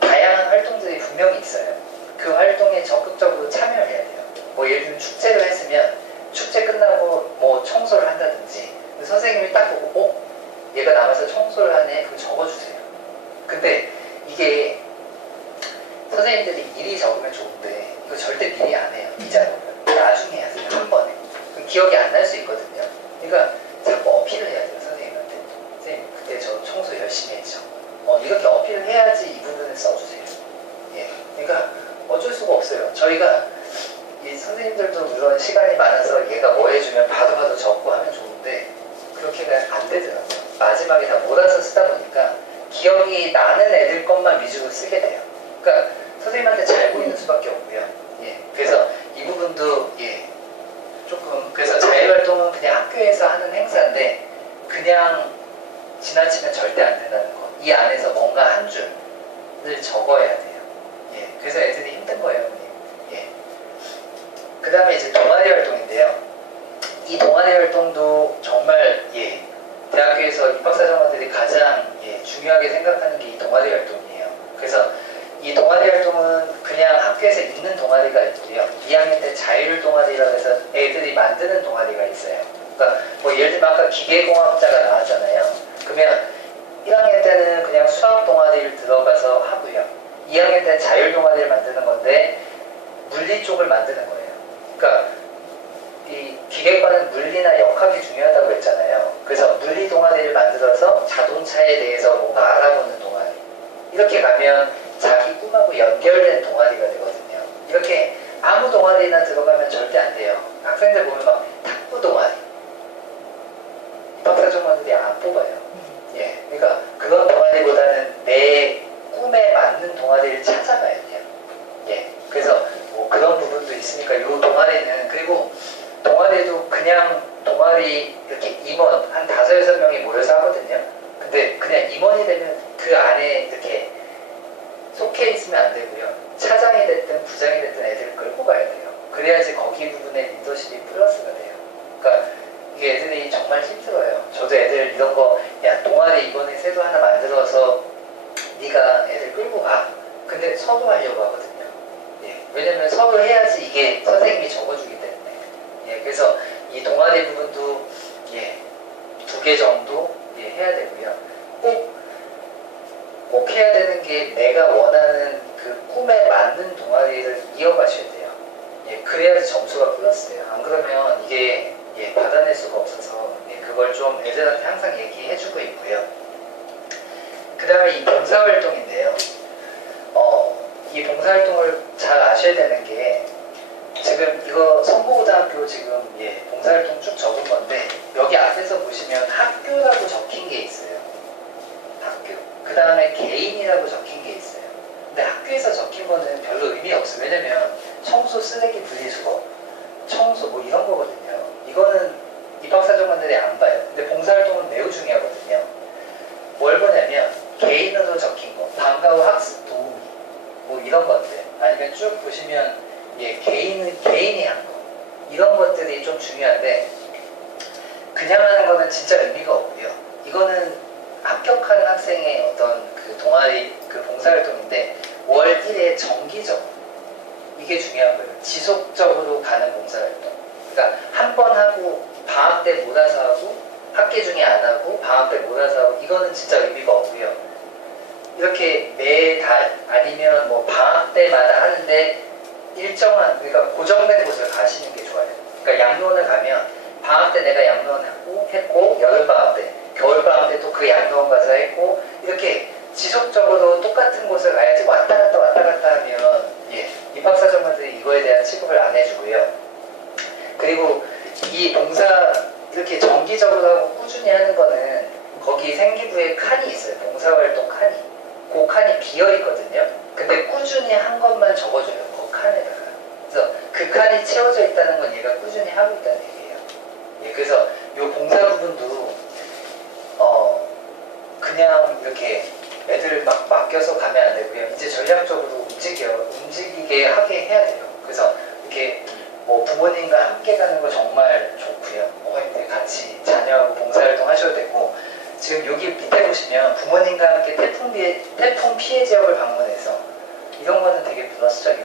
다양한 활동들이 분명히 있어요. 그 활동에 적극적으로 참여를 해야 돼요. 예를 들면 축제를 했으면 축제 끝나고 청소를 한다든지 선생님이 딱 보고 얘가 남아서 청소를 하네 그럼 적어주세요. 근데 이게 선생님들이 미리 적으면 좋은데 이거 절대 미리 안 해요. 이 작업을 나중에 하세요. 한 번에. 그럼 기억이 안 날 수 있거든요. 그러니까 자꾸 어필을 해야 돼요. 선생님한테. 선생님 그때 저 청소 열심히 했죠. 이렇게 어필을 해야지 이 부분을 써주세요. 그러니까 어쩔 수가 없어요. 저희가 이 선생님들도 물론 시간이 많아서 얘가 뭐 해주면 바로바로 적고 하면 좋은데 그렇게가 안 되더라고요. 마지막에 다 몰아서 쓰다 보니까 기억이 나는 애들 것만 위주로 쓰게 돼요. 그러니까 선생님한테 잘 보이는 수밖에 없고요. 그냥 학교에서 있는 동아리가 있고요. 2학년 때 자율 동아리라고 해서 애들이 만드는 동아리가 있어요. 그러니까 뭐 예를 들면 아까 기계공학자가 나왔잖아요. 그러면 1학년 때는 그냥 수학 동아리를 들어가서 하고요. 2학년 때는 자율 동아리를 만드는 건데 물리 쪽을 만드는 거예요. 그러니까 이 기계과는 물리나 역학이 중요하다고 했잖아요. 그래서 물리 동아리를 만들어서 자동차에 대해서 뭔가 알아보는 동아리. 이렇게 가면 자기 꿈하고 연결된 동아리가 되거든요. 이렇게 아무 동아리나 들어가면 절대 안 돼요. 학생들 보면 막 탁구 동아리. 박사정원들이 안 뽑아요. 예, 그러니까 그런 동아리보다는 내 꿈에 맞는 동아리를 찾아가야 돼요. 예, 그래서 뭐 그런 부분도 있으니까 이 동아리는 그리고 동아리도 그냥 동아리 이렇게 임원 한 5-6명이 모여서 하거든요. 근데 그냥 임원이 되면 그 안에 이렇게 속해 있으면 안 되고요. 차장이 됐든 부장이 됐든 애들을 끌고 가야 돼요. 그래야지 거기 부분에 리더십이 플러스가 돼요. 그러니까 이게 애들이 정말 힘들어요. 저도 애들 이런 거, 야 동아리 이번에 새로 하나 만들어서 네가 애들 끌고 가. 근데 서로 하려고 하거든요. 예, 왜냐면 서로 해야지 이게 선생님이 적어주기 때문에. 예, 그래서 이 동아리 부분도 예, 2개 정도 예, 해야 되고요. 꼭 해야 되는 게 내가 원하는 그 꿈에 맞는 동아리를 이어가셔야 돼요. 예, 그래야지 점수가 플러스돼요. 안 그러면 이게 예, 받아낼 수가 없어서 예, 그걸 좀 애들한테 항상 얘기해주고 있고요. 그 다음에 이 봉사활동인데요. 이 봉사활동을 잘 아셔야 되는 게 지금 이거 성보고등학교 지금 예, 봉사활동 쭉 적은 건데 여기 앞에서 보시면 학교라고 적힌 게 있어요. 학교. 그 다음에 개인이라고 적힌 게 있어요. 근데 학교에서 적힌 거는 별로 의미 없어요. 왜냐면 청소, 쓰레기 분리수거, 청소 뭐 이런 거거든요. 이거는 입학사정관들이 안 봐요. 근데 봉사활동은 매우 중요하거든요. 뭘 보냐면 개인으로 적힌 거, 방과 후 학습 도우미 뭐 이런 것들 아니면 쭉 보시면 예, 개인이 한 거 이런 것들이 좀 중요한데 그냥 하는 거는 진짜 의미가 없고요. 이거는 합격한 학생의 어떤 그 동아리 그 봉사활동인데 월 1회 정기적으로 이게 중요한 거예요. 지속적으로 가는 봉사활동. 그러니까 한 번 하고 방학 때 몰아서 하고 학기 중에 안 하고 방학 때 몰아서 하고 이거는 진짜 의미가 없고요. 이렇게 매달 아니면 뭐 방학 때마다 하는데 일정한 그러니까 고정된 곳을 가시는 게 좋아요. 그러니까 양로원을 가면 방학 때 내가 양로원 했고 여름방학 때 겨울방학 때 또 그 양로원 가서 했고 이렇게 지속적으로 똑같은 곳을 가야지 왔다 갔다 하면 예, 입학사정관들이 이거에 대한 취급을 안 해주고요. 그리고 이 봉사 이렇게 정기적으로 하고 꾸준히 하는 거는 거기 생기부에 칸이 있어요. 봉사활동 칸이. 그 칸이 비어있거든요. 근데 꾸준히 한 것만 적어줘요. 그 칸에다가. 그래서 그 칸이 채워져 있다는 건 얘가 꾸준히 하고 있다는 얘기예요. 예, 그래서 이 봉사 부분도 그냥 이렇게 애들 막 맡겨서 가면 안 되고요. 이제 전략적으로 움직이게 하게 해야 돼요. 그래서 이렇게 뭐 부모님과 함께 가는 거 정말 좋고요. 어머님들 같이 자녀하고 봉사활동 하셔도 되고 지금 여기 밑에 보시면 부모님과 함께 태풍 피해 지역을 방문해서 이런 거는 되게 플러스적이고